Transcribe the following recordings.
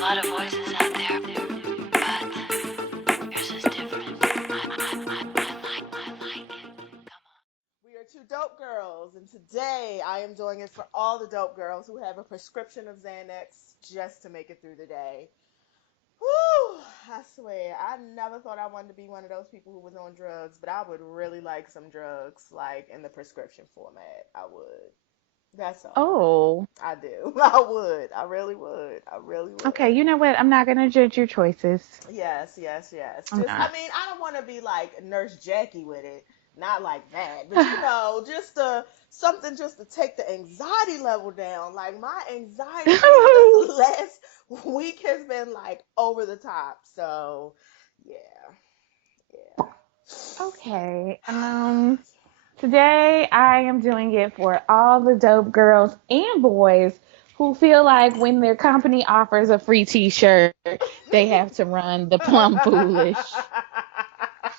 lot of voices out there, but yours is different. I like it. Come on. We are two dope girls, and today I am doing it for all the dope girls who have a prescription of Xanax just to make it through the day. Whew, I swear, I never thought I wanted to be one of those people who was on drugs, but I would really like some drugs, like in the prescription format. I would. That's all. Oh, I do. I would. I really would. I really okay. would. You know what? I'm not gonna judge your choices. Yes, yes, yes. I'm Just, I not. mean, I don't want to be like Nurse Jackie with it. Not like that, but just something just to take the anxiety level down. Like my anxiety this last week has been like over the top. So, yeah, yeah. Okay. Today I am doing it for all the dope girls and boys who feel like when their company offers a free T-shirt, they have to run the plum foolish.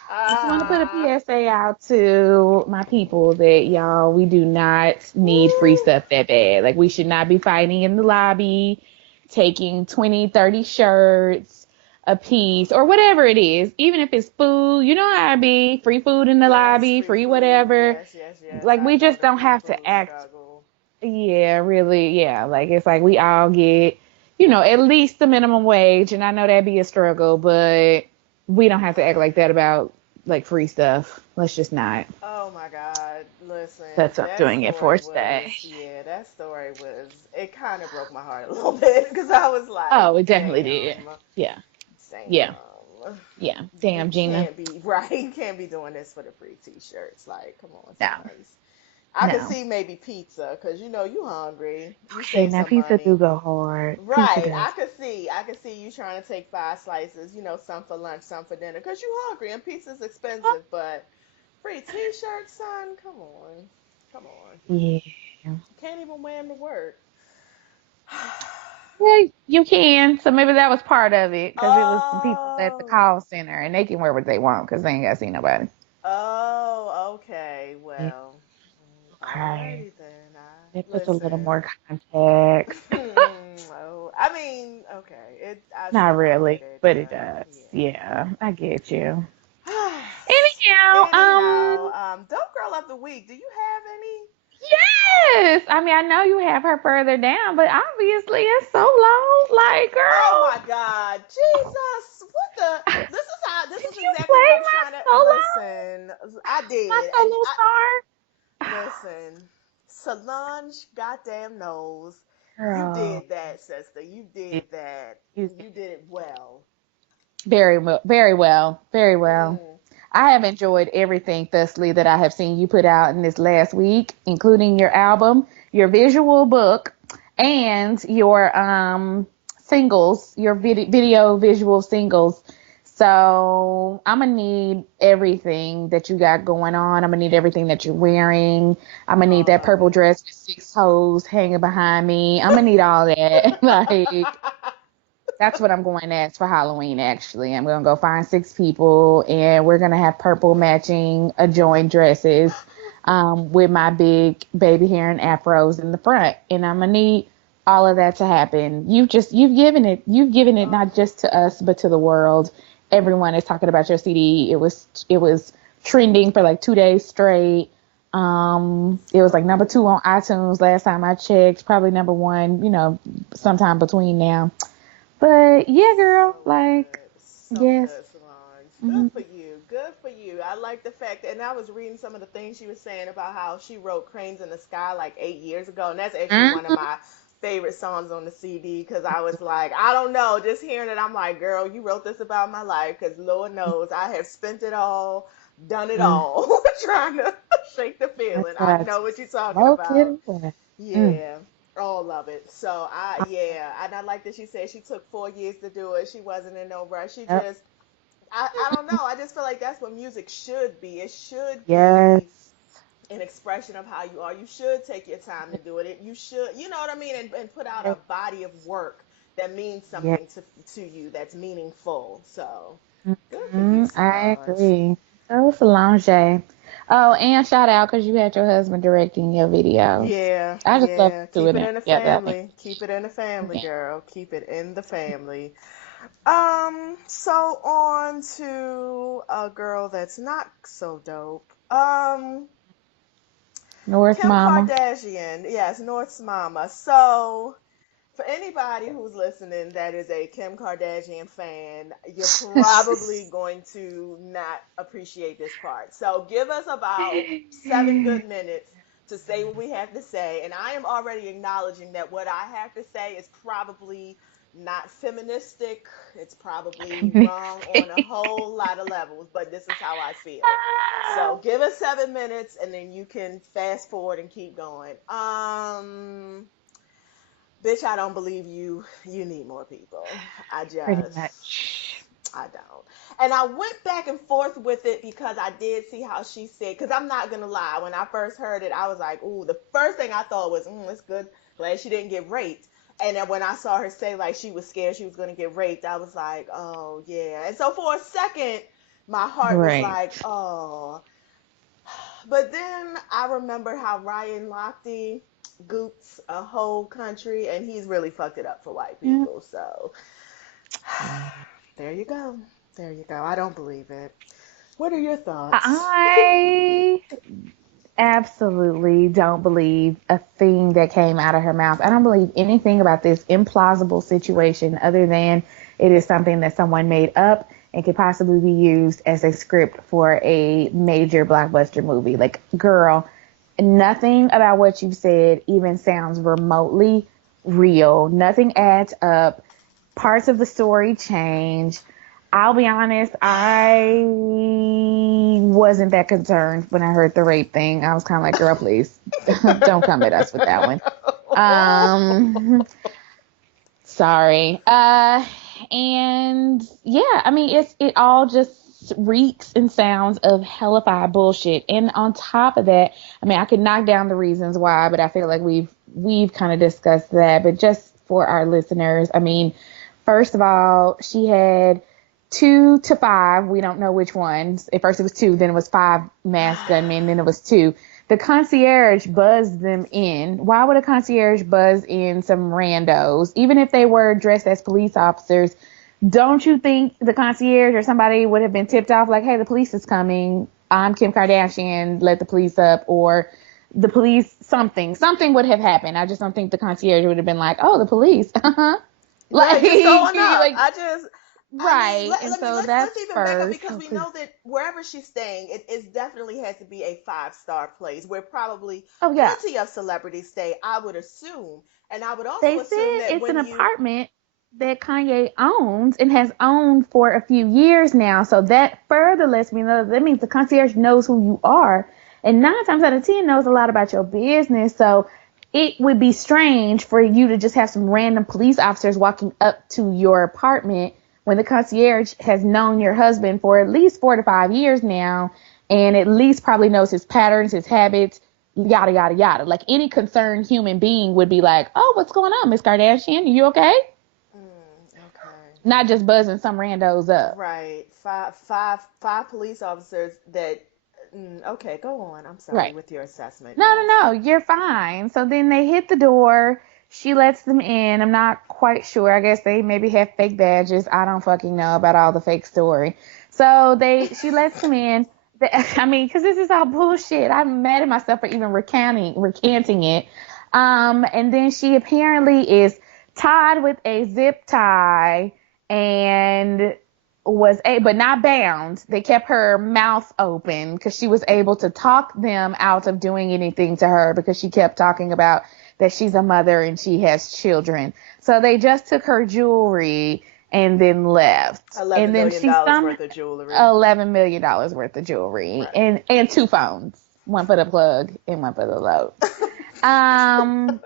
I just want to put a PSA out to my people that y'all, we do not need free Woo. stuff that bad. Like we should not be fighting in the lobby, taking 20, 30 shirts a piece or whatever it is. Even if it's food, you know how it be, free food in the Yes, lobby, free free food. whatever. Yes, yes, yes. Like I we know just the don't free have to food act, struggle. yeah, really, yeah. Like it's like we all get, at least the minimum wage, and I know that'd be a struggle, but we don't have to act like that about like free stuff. Let's just not. Oh my God. Listen, That's what I'm that doing it for story today. was, yeah, that story was, it kind of broke my heart a little bit because I was like, Oh, it definitely did. damn, Yeah, yeah, damn. yeah. You Damn, Gina. can't be, right? You can't be doing this for the free t-shirts. Like, come on, No, sons. I could no. see maybe pizza because you hungry. You Okay, save now some pizza do money. go hard. Pizza Right. does. I could see you trying to take 5 slices, some for lunch, some for dinner, because you hungry and pizza's Oh, expensive, but free t-shirts, son, come on. Come on. yeah. Can't even wear them to work. Yeah, you can. So maybe that was part of it because it was some people at the Oh. call center and they can wear what they want because they ain't got to see nobody. Oh, okay. Yeah, Well, okay. alrighty then. That I puts a little listen. more context. Oh, I mean, okay. I Not somehow get really, it, but it but does. yeah. Yeah, I get you. Anyhow, Anyhow, dope girl of the week. Do you have any? yes. I mean, I know you have her further down, but obviously it's so low. Like, Oh girl, my God, Jesus! What the? This did is you exactly what play I'm trying to my listen. I solo? My did, and solo star? listen. Solange, goddamn knows. You Girl, did that, sister. You you did that. did You did it well. very well, very well, very well. Mm. I have enjoyed everything thusly that I have seen you put out in this last week, including your album, your visual book, and your singles, your video visual singles. So I'm gonna need everything that you got going on. I'm gonna need everything that you're wearing. I'm gonna need All that of purple it. dress with 6 hoes hanging behind me. I'm gonna need all that. Like that's what I'm going as for Halloween, actually. I'm going to go find 6 people, and we're going to have purple matching adjoined dresses with my big baby hair and afros in the front. And I'm going to need all of that to happen. You've given it Oh, not just to us, but to the world. Everyone is talking about your CD. It was trending for like 2 days straight. It was like number so 2 on iTunes last time I checked, probably number 1, sometime between now. But yeah, girl, so like, good. So yes. good, Solange. Good Hmm. for you. Good for you. I like the fact that, and I was reading some of the things she was saying about how she wrote Cranes in the Sky like 8 years ago. And that's actually one of Hmm. my favorite songs on the CD because I was like, I don't know, just hearing it, I'm like, girl, you wrote this about my life because Lord knows I have spent it all, done it Mm. all, trying to shake the That's feeling. I right. know what you're talking Smoke it about. away. Mm. Yeah, all of it. So yeah, and I like that she said she took 4 years to do it. She wasn't in no rush. She Yep. just, I don't know. I just feel like that's what music should be. It should Yes. be an expression of how you are. You should take your time to do it. You should, you know what I mean, and put out a Yes. body of work that means Yes. something to you that's meaningful. So good for you, I Solange. agree. So Solange. Oh, and shout out because you had your husband directing your videos. Yeah, I just love yeah. two of Keep it them in the together. I think family. Keep it in the family, yeah. girl. Keep it in the family. So on to a girl that's not so dope. North Kim Mama. Kardashian. Yes, North's mama. So for anybody who's listening that is a Kim Kardashian fan, you're probably going to not appreciate this part. So give us about 7 good minutes to say what we have to say. And I am already acknowledging that what I have to say is probably not feministic. It's probably wrong on a whole lot of levels, but this is how I feel. So give us 7 minutes and then you can fast forward and keep going. Bitch, I don't believe you. You need more people. Pretty much. I don't. And I went back and forth with it because I did see how she said, because I'm not going to lie. When I first heard it, I was like, ooh, the first thing I thought was, it's good. Glad she didn't get raped. And then when I saw her say, like, she was scared she was going to get raped, I was like, oh, yeah. And so for a second, my heart was Right. like, oh. But then I remember how Ryan Lochte goops a whole country, and he's really fucked it up for white Yeah. people. So Yeah. there you go. There you go. I don't believe it. What are your thoughts? I absolutely don't believe a thing that came out of her mouth. I don't believe anything about this implausible situation other than it is something that someone made up and could possibly be used as a script for a major blockbuster movie. Like, girl, nothing about what you've said even sounds remotely real. Nothing adds up. Parts of the story change. I'll be honest, I wasn't that concerned when I heard the rape thing. I was kind of like, girl, please don't come at us with that one. Um, sorry. And yeah, I mean, it all just reeks and sounds of hellified bullshit. And on top of that, I mean, I could knock down the reasons why, but I feel like we've kind of discussed that. But just for our listeners, I mean, first of all, she had 2 to 5. We don't know which ones. At first it was 2, then it was 5 masked gunmen, then it was 2. The concierge buzzed them in. Why would a concierge buzz in some randos, even if they were dressed as police officers? Don't you think the concierge or somebody would have been tipped off like, hey, the police is coming. I'm Kim Kardashian. Let the police up. Or the police, something would have happened. I just don't think the concierge would have been like, oh, the police. Right, just going up. Like, I mean, right. And so let's that's even back up first. because So we please. know that wherever she's staying, it definitely has to be a 5-star place where probably Oh, yeah. plenty of celebrities stay, I would assume. And I would also They assume said that it's an when you apartment that Kanye owns and has owned for a few years now. So that further lets me know that means the concierge knows who you are. And 9 times out of 10 knows a lot about your business. So it would be strange for you to just have some random police officers walking up to your apartment when the concierge has known your husband for at least 4 to 5 years now and at least probably knows his patterns, his habits, yada yada yada. Like any concerned human being would be like, "Oh, what's going on, Miss Kardashian? Are you okay?" okay. Not just buzzing some randos up. Right. Five police officers that. Okay, go on. I'm sorry Right. with your assessment. No, no, Yes. no, you're fine. So then they hit the door. She lets them in. I'm not quite sure. I guess they maybe have fake badges. I don't fucking know about all the fake story. So she lets them in. I mean, because this is all bullshit. I'm mad at myself for even recanting it. And then she apparently is tied with a zip tie and but not bound. They kept her mouth open because she was able to talk them out of doing anything to her because she kept talking about that she's a mother and she has children. So they just took her jewelry and then left. $11 And then million she dollars some worth of jewelry. $11 million worth of jewelry Right. and 2 phones, one for the plug and one for the load. Um,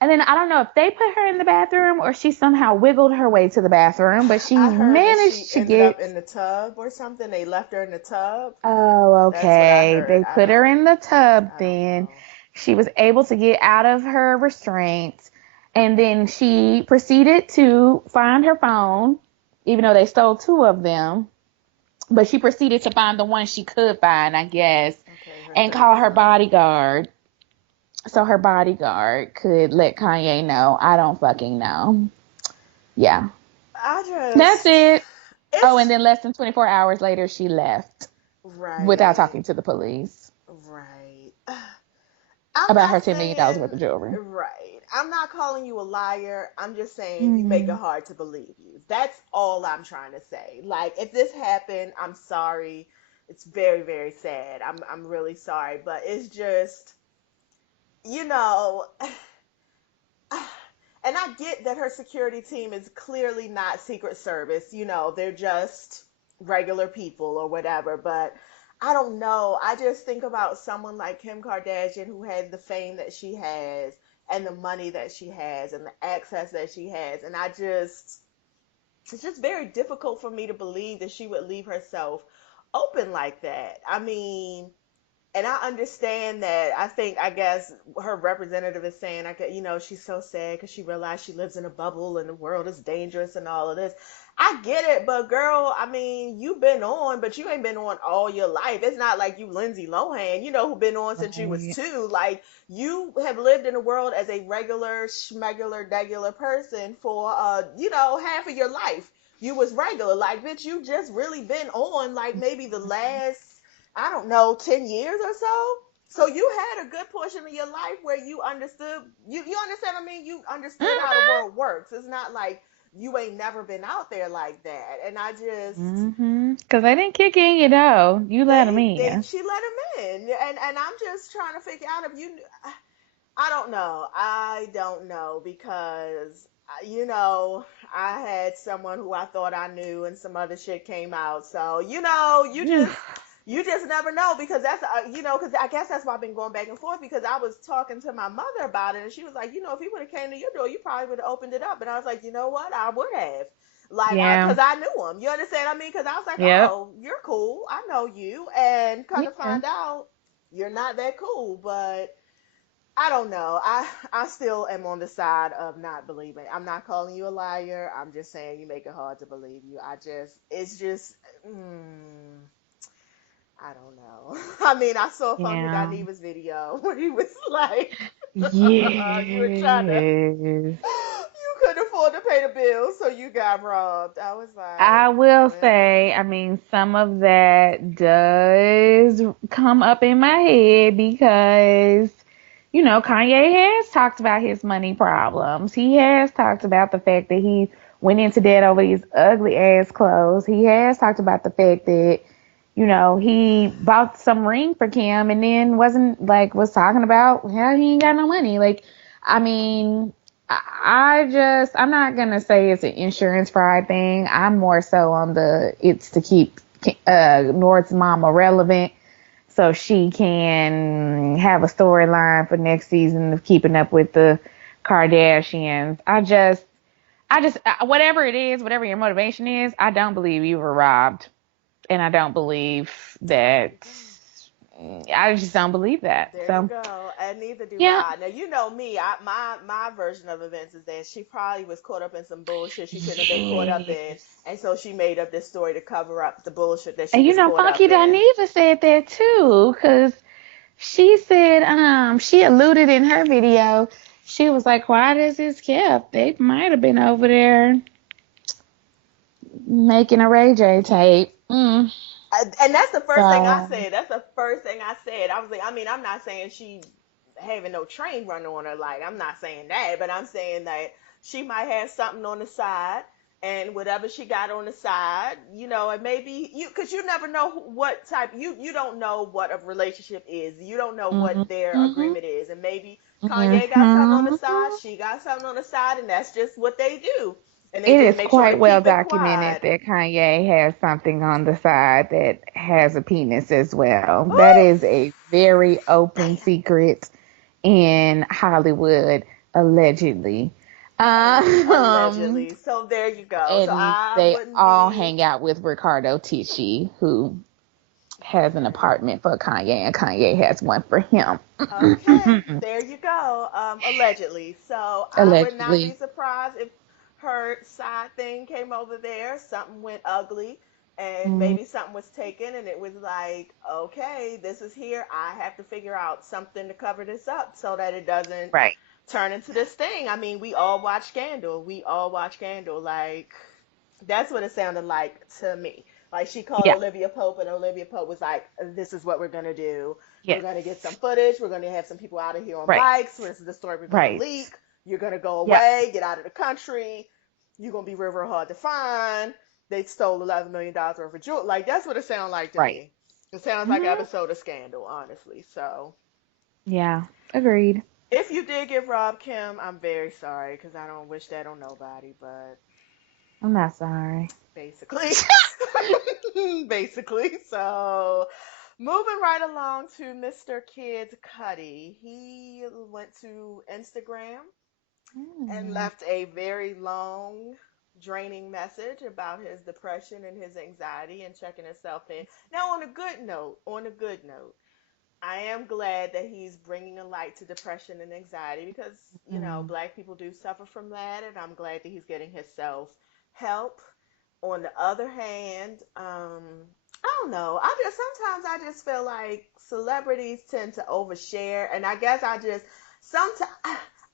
and then I don't know if they put her in the bathroom or she somehow wiggled her way to the bathroom, but she I heard that she managed to ended up get. in the tub or something. They left her in the tub. Oh, That's what I okay. heard. They put her in the tub I don't then. know. She was able to get out of her restraints. And then she proceeded to find her phone, even though they stole 2 of them. But she proceeded to find the one she could find, I guess, Okay, her and call her third. bodyguard so her bodyguard could let Kanye know, I don't fucking know. Yeah. I That's just, it. Oh, and it's then less than 24 hours later, she left without right, talking to the police right. I'm about not her $10 million saying worth of jewelry. right. I'm not calling you a liar. I'm just saying you make it Mm-hmm. hard to believe you. That's all I'm trying to say. Like if this happened, I'm sorry. It's very, very sad. I'm really sorry, but it's just, you know, and I get that her security team is clearly not Secret Service. They're just regular people or whatever. But I don't know. I just think about someone like Kim Kardashian who has the fame that she has and the money that she has and the access that she has. And it's just very difficult for me to believe that she would leave herself open like that. I mean, and I understand that. I guess her representative is saying, she's so sad because she realized she lives in a bubble and the world is dangerous and all of this. I get it, but girl, I mean, you've been on, but you ain't been on all your life. It's not like you Lindsay Lohan, who been on since you was Right. 2. Like you have lived in the world as a regular, schmegular, degular person for, half of your life. You was regular, like bitch. You just really been on like maybe the last I don't know, 10 years or so. So you had a good portion of your life where you understood, you understand what I mean? You understood how the Mm-hmm. world works. It's not like you ain't never been out there like that. And I just, Mm-hmm. Because they didn't kick in, you let them in. she let him in. And I'm just trying to figure out if you, I don't know. I don't know because, I had someone who I thought I knew and some other shit came out. So, you just never know because that's because I guess that's why I've been going back and forth because I was talking to my mother about it and she was like, if he would have came to your door, you probably would have opened it up. And I was like, you know what, I would have, like, Yeah. because I knew him. You understand what I mean? Because I was like, Yep. oh, you're cool, I know you, and kind of Yeah. find out you're not that cool. But I don't know. I still am on the side of not believing. I'm not calling you a liar. I'm just saying you make it hard to believe you. It's just. I don't know. I mean, I saw Funky Yeah. Dinevah's video where he was like, "You were trying to, Yes. you couldn't afford to pay the bills, so you got robbed." I was I like, will "Really?" say, I mean, some of that does come up in my head because, Kanye has talked about his money problems. He has talked about the fact that he went into debt over these ugly ass clothes. He has talked about the fact that, he bought some ring for Kim and then wasn't like, was talking about how he ain't got no money. Like, I mean, I'm not gonna say it's an insurance fraud thing. I'm more so on it's to keep Nord's mama relevant so she can have a storyline for next season of keeping up with the Kardashians. Whatever it is, whatever your motivation is, I don't believe you were robbed, and I don't believe There that. you go. I just don't believe that. There you So go. And neither do yeah, I. Now you know me. My version of events is that she probably was caught up in some bullshit she shouldn't have been caught up in, yes. and so she made up this story to cover up the bullshit that she And was caught Funky up in. Dineva said that too, because she said, she alluded in her video, she was like, why does this kept? They might have been over there making a Ray J tape. And that's the first thing I So, said. That's the first thing I said. I was like, I mean, I'm not saying she having no train run on her. Like, I'm not saying that, but I'm saying that she might have something on the side, and whatever she got on the side, and maybe because you never know what type you don't know what a relationship is. You don't know what their mm-hmm, agreement is, and maybe Kanye got something on the side, mm-hmm. she got something on the side, and that's just what they do, and they It just is make sure to quite well keep it documented quiet. that Kanye has something on the side that has a penis as well. That Ooh, is a very open damn. secret in Hollywood, allegedly. Um, Allegedly. So there you go. So and I they wouldn't all be hang out with Ricardo Tisci, who has an okay. apartment for Kanye, and Kanye has one for him. Okay, there you go. Allegedly. So I would not be Allegedly. surprised if her side thing came over there, something went ugly, and Mm, maybe something was taken and it was like, okay, this is here. I have to figure out something to cover this up so that it doesn't right. turn into this thing. I mean, we all watch Scandal. We all watch Scandal. Like, that's what it sounded like to me. Like, she called Yeah. Olivia Pope, and Olivia Pope was like, this is what we're going to do. We're Yes. going to get some footage. We're going to have some people out of here on Right. bikes. This is the story we're going to Right. leak. You're going to go Yep. away, get out of the country. You're going to be real, real hard to find. They stole $11 million worth of jewelry. Like, that's what it sounded like to Right. me. It sounds like an Hmm. episode of Scandal, honestly. So, Yeah. Agreed. if you did get robbed, Kim, I'm very sorry because I don't wish that on nobody, but I'm not sorry. basically. Basically. So, moving right along to Mr. Kid Cudi. He went to Instagram and Mm. left a very long, draining message about his depression and his anxiety and checking himself in. Now, on a good note, I am glad that he's bringing a light to depression and anxiety because, Mm. black people do suffer from that, and I'm glad that he's getting himself help. On the other hand, I don't know. Sometimes I just feel like celebrities tend to overshare, and I guess sometimes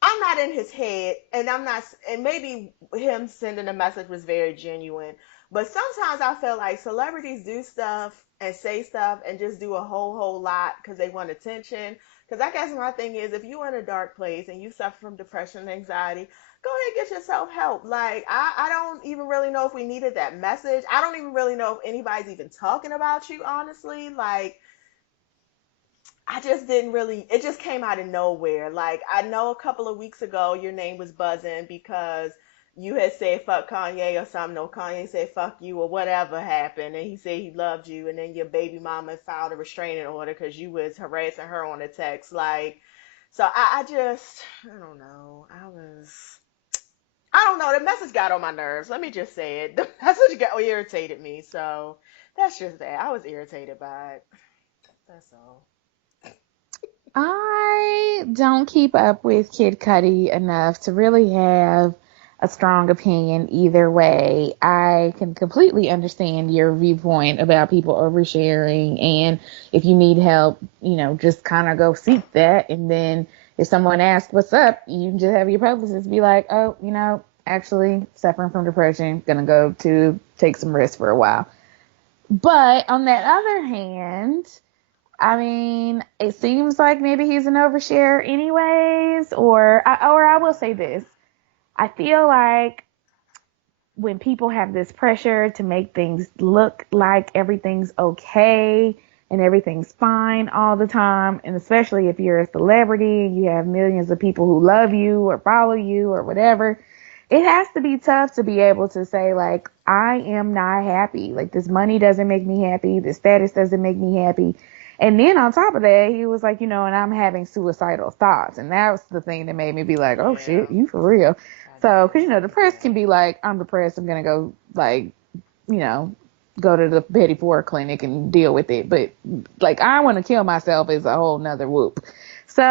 I'm not in his head, and I'm not, and maybe him sending a message was very genuine, but sometimes I feel like celebrities do stuff and say stuff and just do a whole lot because they want attention. Because I guess my thing is, if you're in a dark place and you suffer from depression and anxiety, go ahead and get yourself help. Like, I don't even really know if we needed that message. I don't even really know if anybody's even talking about you, honestly. Like, I just didn't really, it just came out of nowhere. Like, I know a couple of weeks ago your name was buzzing because you had said fuck Kanye or something, or Kanye said fuck you or whatever happened, and he said he loved you, and then your baby mama filed a restraining order because you was harassing her on a text. Like, so I don't know. I don't know. The message got on my nerves. Let me just say it. The message got irritated me. So that's just that. I was irritated by it. That's all. I don't keep up with Kid Cudi enough to really have a strong opinion either way. I can completely understand your viewpoint about people oversharing, and if you need help, just kind of go seek that. And then if someone asks what's up, you can just have your publicist be like, oh, actually suffering from depression, gonna go to take some rest for a while. But on that other hand, I mean, it seems like maybe he's an overshare anyways, or I will say this. I feel like when people have this pressure to make things look like everything's okay and everything's fine all the time, and especially if you're a celebrity, you have millions of people who love you or follow you or whatever, it has to be tough to be able to say, like, I am not happy. Like, this money doesn't make me happy. This status doesn't make me happy. And then on top of that, he was like, and I'm having suicidal thoughts. And that was the thing that made me be like, oh Yeah, shit, you for real. I did So, cause the experience press that. can be like, I'm depressed. I'm going to go like, you know, go to the Betty Ford clinic and deal with it. But like, I want to kill myself is a whole nother whoop. So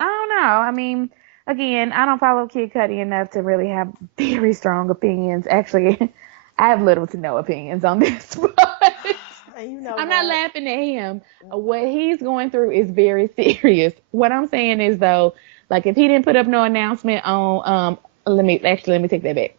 I don't know. I mean, again, I don't follow Kid Cudi enough to really have very strong opinions. Actually, I have little to no opinions on this, but And you know I'm not what? laughing at him. What he's going through is very serious. What I'm saying is though, like if he didn't put up no announcement on let me take that back.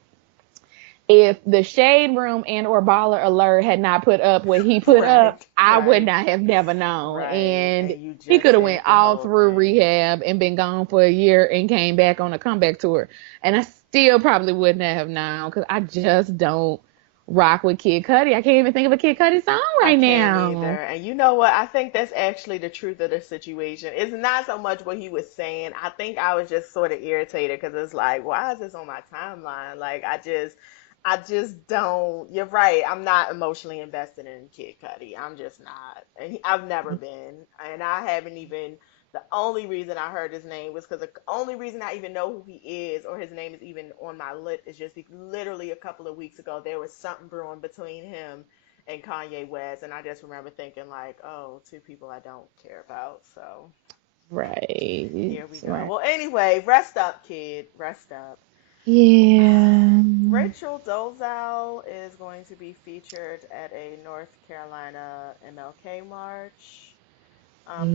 If the Shade Room and or Baller Alert had not put up what he put up, Right, I would right, not have never known. right. And And you he just could have said went the all whole through thing. rehab and been gone for a year and came back on a comeback tour. And I still probably wouldn't have known because I just don't rock with Kid Cudi. I can't even think of a Kid Cudi song I right can't now. either. And you know what? I think that's actually the truth of the situation. It's not so much what he was saying. I think I was just sort of irritated because it's like, why is this on my timeline? Like, I just don't. You're right. I'm not emotionally invested in Kid Cudi. I'm just not. And I've never been. And I haven't even. The only reason I heard his name was because the only reason I even know who he is or his name is even on my list is just literally a couple of weeks ago there was something brewing between him and Kanye West, and I just remember thinking like, oh, two people I don't care about. So Right. here we go. Right. Well, anyway, rest up, kid. Rest up. Yeah. Ready Rachel Dolezal is going to be featured at a North Carolina MLK march.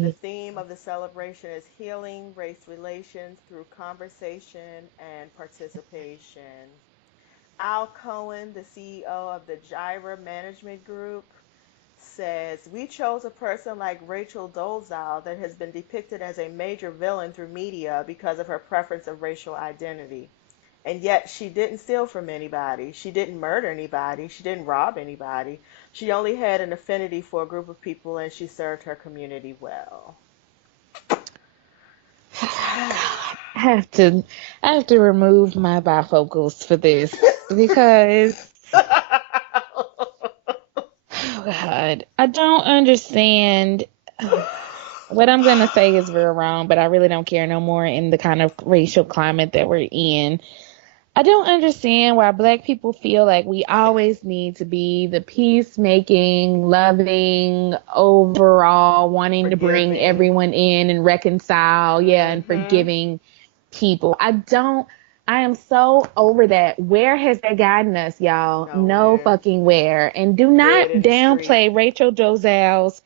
The theme of the celebration is healing race relations through conversation and participation. Al Cohen, the CEO of the Gyra Management Group, says, "We chose a person like Rachel Dolezal that has been depicted as a major villain through media because of her preference of racial identity. And yet she didn't steal from anybody. She didn't murder anybody. She didn't rob anybody. She only had an affinity for a group of people and she served her community well." I have to remove my bifocals for this because oh God, I don't understand. What I'm gonna say is real wrong, but I really don't care no more in the kind of racial climate that we're in. I don't understand why black people feel like we always need to be the peacemaking, loving, overall wanting to bring Forgiving. everyone in and reconcile, yeah, and Mm-hmm. forgiving people. I am so over that. Where has that gotten us, y'all? No Nowhere. fucking where. And do Dead not in the street. downplay Rachel Dolezal's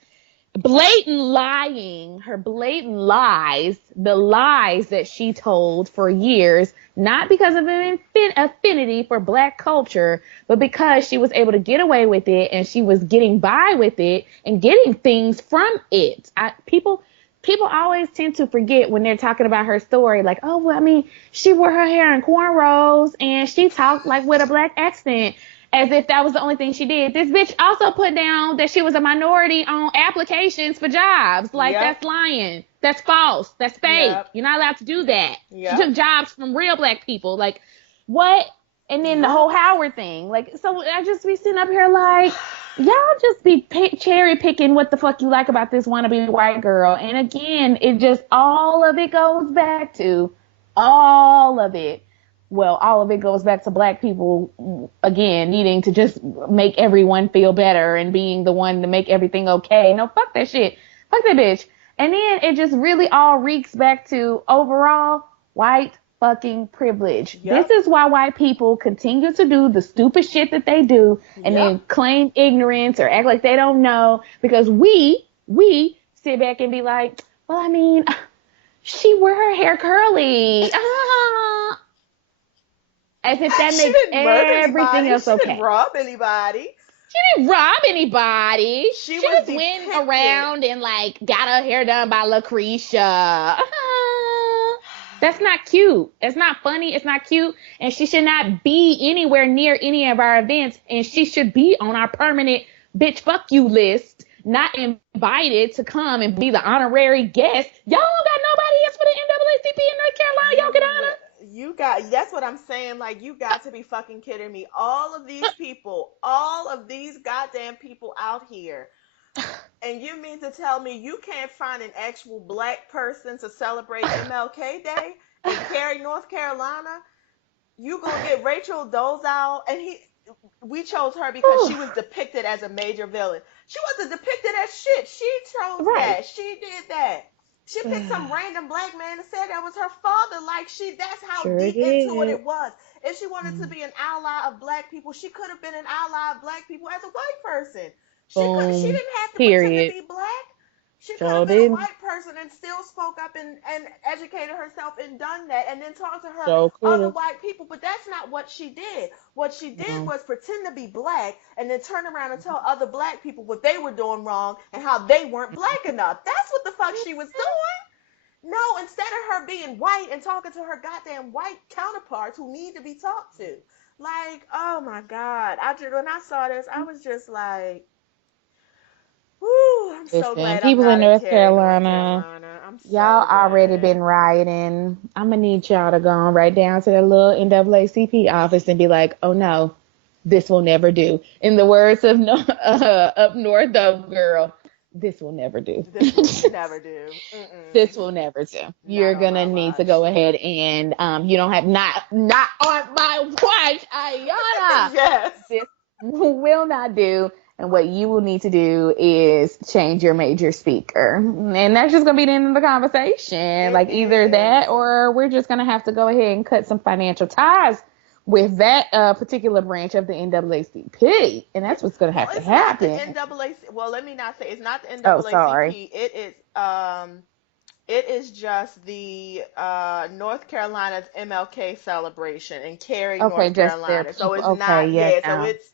blatant lying, her blatant lies, the lies that she told for years, not because of an affinity for black culture, but because she was able to get away with it and she was getting by with it and getting things from it. People always tend to forget when they're talking about her story, like, oh, well, I mean, she wore her hair in cornrows and she talked like with a black accent as if that was the only thing she did. This bitch also put down that she was a minority on applications for jobs. Like, Yep. that's lying. That's false. That's fake. Yep. You're not allowed to do that. She Yep. took jobs from real black people. Like, what? And then the whole Yep. Howard thing. Like, so I just be sitting up here like, y'all just be cherry picking what the fuck you like about this wannabe white girl. And again, it just, all of it goes back to, all of it well, all of it goes back to black people again needing to just make everyone feel better and being the one to make everything okay. No, fuck that shit. Fuck that bitch. And then it just really all reeks back to overall white fucking privilege. This Yep. is why white people continue to do the stupid shit that they do and then Yep. claim ignorance or act like they don't know because we sit back and be like, well, I mean, she wore her hair curly. As if that She makes didn't murder everything anybody. else She didn't okay. rob anybody. She didn't rob anybody. She She was just went depicted. around and like got her hair done by Lucretia. That's not cute. It's not funny. It's not cute. And she should not be anywhere near any of our events. And she should be on our permanent bitch fuck you list, not invited to come and be the honorary guest. Y'all don't got nobody else for the NAACP in North Carolina. Y'all get You honor. you got that's what I'm saying. Like you got to be fucking kidding me. All of these people, all of these goddamn people out here. And you mean to tell me you can't find an actual black person to celebrate MLK Day in Cary, North Carolina? You gonna get Rachel Dolezal, and we chose her because she was depicted as a major villain. She wasn't depicted as shit. She chose Right. that. She did that. She picked some random black man and said that was her father. Like that's how Sure deep into did. it was. If she wanted to be an ally of black people, she could have been an ally of black people as a white person. She Boom. didn't have to pretend to Period. be black. She could Sure have been a did. white person and still spoke up and educated herself and done that and then talked to her Sure could other have. white people. But that's not what she did. What she did No. was pretend to be black and then turn around and tell other black people what they were doing wrong and how they weren't black enough. That's what the fuck she was doing. No, instead of her being white and talking to her goddamn white counterparts who need to be talked to. Like, oh my God. When I saw this, I was just like, whoo, I'm so Listen, glad I'm people in not in North Cary, North Carolina, Carolina. I'm y'all so already glad. been rioting. I'm gonna need y'all to go on right down to the little NAACP office and be like, oh no, this will never do. In the words of up north of girl, this will never do. This will never do. This Mm-mm. will never do. Not You're on my gonna need to go watch. ahead and you don't have not on my watch, Ayana. Yes. This will not do. And what you will need to do is change your major speaker. And that's just going to be the end of the conversation. It Like either is. that or we're just going to have to go ahead and cut some financial ties with that particular branch of the NAACP, and that's what's going to Well, have to it's not the happen. NAACP. Well, let me not say it's not the Oh, sorry. NAACP. It is just the North Carolina's MLK celebration in Cary, Okay, North just their Carolina. So people. it's Okay, not, yeah, yeah. So no. it's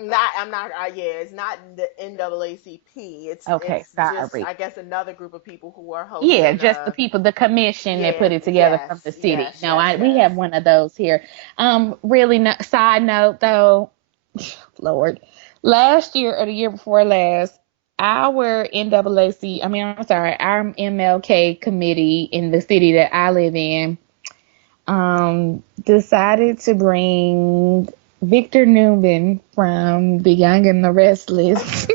not. I'm not. Yeah, it's not the NAACP. Okay, It's just, sorry. I guess, another group of people who are Yeah, hosting just the a. people, the commission that Yeah. put it together Yes. from the city. Yes. No, Yes. we Yes. have one of those here. Really, no, side note though, Lord, last year or the year before last, our NAAC, I mean, I'm sorry, our MLK committee in the city that I live in, decided to bring Victor Newman from The Young and the Restless.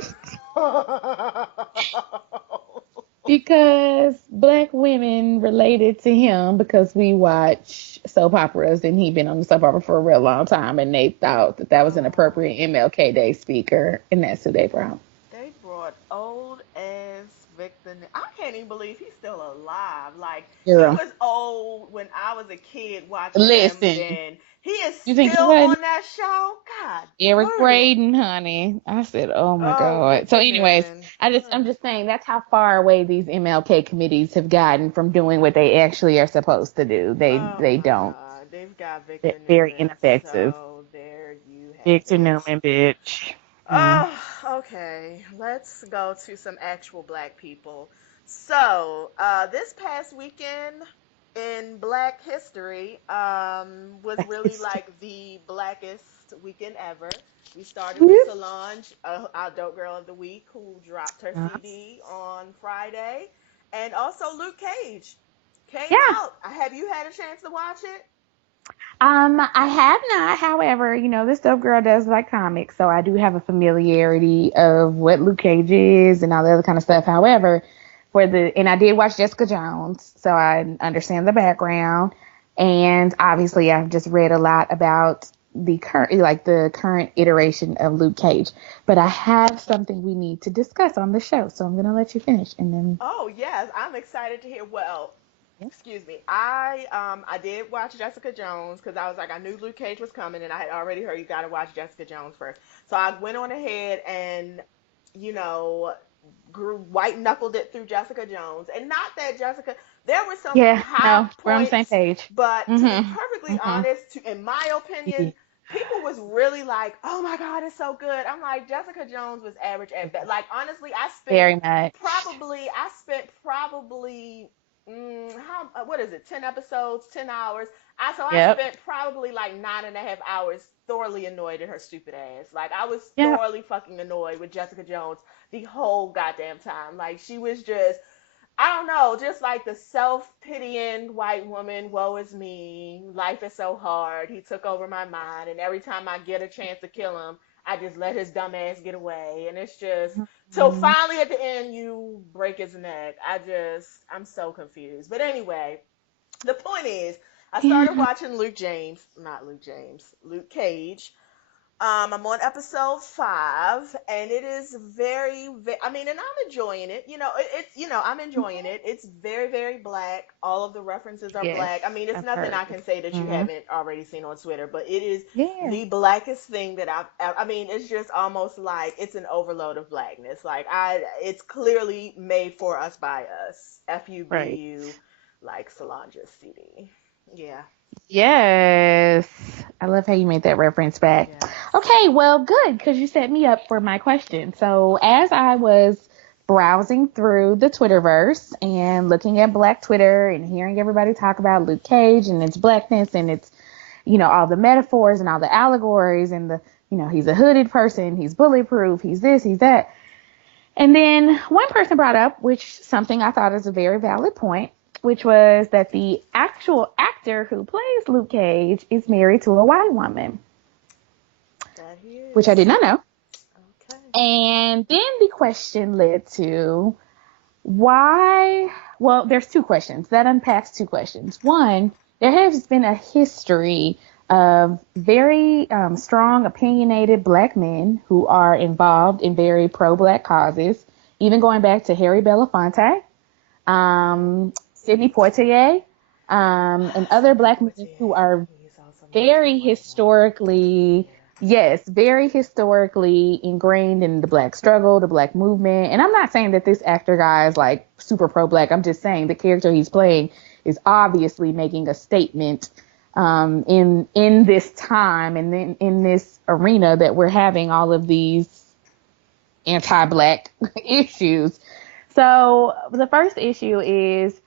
Because black women related to him because we watch soap operas and he'd been on the soap opera for a real long time and they thought that that was an Oh. appropriate MLK Day speaker and that's who they brought. They brought old ass Victor. I can't even believe he's still alive. Like, he Girl, was old when I was a kid watching him listen, then. He is you think he still wasn't? on that show? God Eric damn. Braden, honey. I said, oh my Oh, God. So Victor anyways, Newman. I'm just saying that's how far away these MLK committees have gotten from doing what they actually are supposed to do. Oh They my don't. God. They've got They're Victor very Newman. ineffective. So there you have Victor it. Newman, bitch. Mm. Oh, okay. Let's go to some actual black people. So, this past weekend in Black History, was really like the blackest weekend ever. We started with Whoop. Solange, our dope girl of the week, who dropped her Yes. CD on Friday, and also Luke Cage came Yeah. out. Have you had a chance to watch it? I have not. However, this dope girl does like comics, so I do have a familiarity of what Luke Cage is and all the other kind of stuff. However, and I did watch Jessica Jones, so I understand the background. And obviously, I've just read a lot about the current iteration of Luke Cage. But I have something we need to discuss on the show, so I'm gonna let you finish, and then Oh yes, I'm excited to hear. Well, yeah. excuse me. I did watch Jessica Jones because I was like, I knew Luke Cage was coming, and I had already heard you got to watch Jessica Jones first. So I went on ahead and, you know grew white knuckled it through Jessica Jones. And not that Jessica, there were some Yeah, high no, we're on the same points, page. but to be Mhm. perfectly Mhm. honest, in my Yeah. opinion, people was really like, "Oh my God, it's so good." I'm like, Jessica Jones was average at best. Like, honestly, Very much. I spent probably, how what is it, 10 episodes, 10 hours. I Yep. spent probably like 9.5 hours thoroughly annoyed at her stupid ass. Like, I was Yep. thoroughly fucking annoyed with Jessica Jones the whole goddamn time. Like, she was just, I don't know, just like the self pitying white woman, woe is me, life is so hard, he took over my mind, and every time I get a chance to kill him, I just let his dumb ass get away. And it's just, so Mhm. finally at the end, you break his neck. I'm so confused. But anyway, the point is, I started Yeah. watching Luke Cage. I'm on episode 5, and it is I mean, and I'm enjoying it. I'm enjoying it. It's very, very black. All of the references are Yes, black. I mean, it's I've nothing I heard. can say that you Hmm. haven't already seen on Twitter, but it is Yeah. the blackest thing that I mean, it's just almost like it's an overload of blackness. It's clearly made for us by us. Right. FUBU, like Solange's CD. Yeah. Yes. I love how you made that reference back. Yes. Okay, well, good, because you set me up for my question. So, as I was browsing through the Twitterverse and looking at Black Twitter and hearing everybody talk about Luke Cage and its blackness and its, all the metaphors and all the allegories and he's a hooded person, he's bulletproof, he's this, he's that. And then one person brought up, which something I thought is a very valid point, which was that the actual actor who plays Luke Cage is married to a white woman, That he which I did is. not know. Okay. And then the question led to why, well, there's two questions. That unpacks two questions. One, there has been a history of very strong, opinionated black men who are involved in very pro-black causes, even going back to Harry Belafonte, Mm-hmm. Sidney Poitier, and other Sidney black men who Poitier. are He's also African-American very white woman. historically, yes, very historically ingrained in the black struggle, the black movement. And I'm not saying that this actor guy is like super pro black. I'm just saying the character he's playing is obviously making a statement in this time and then in this arena that we're having all of these anti-black issues. So the first issue is,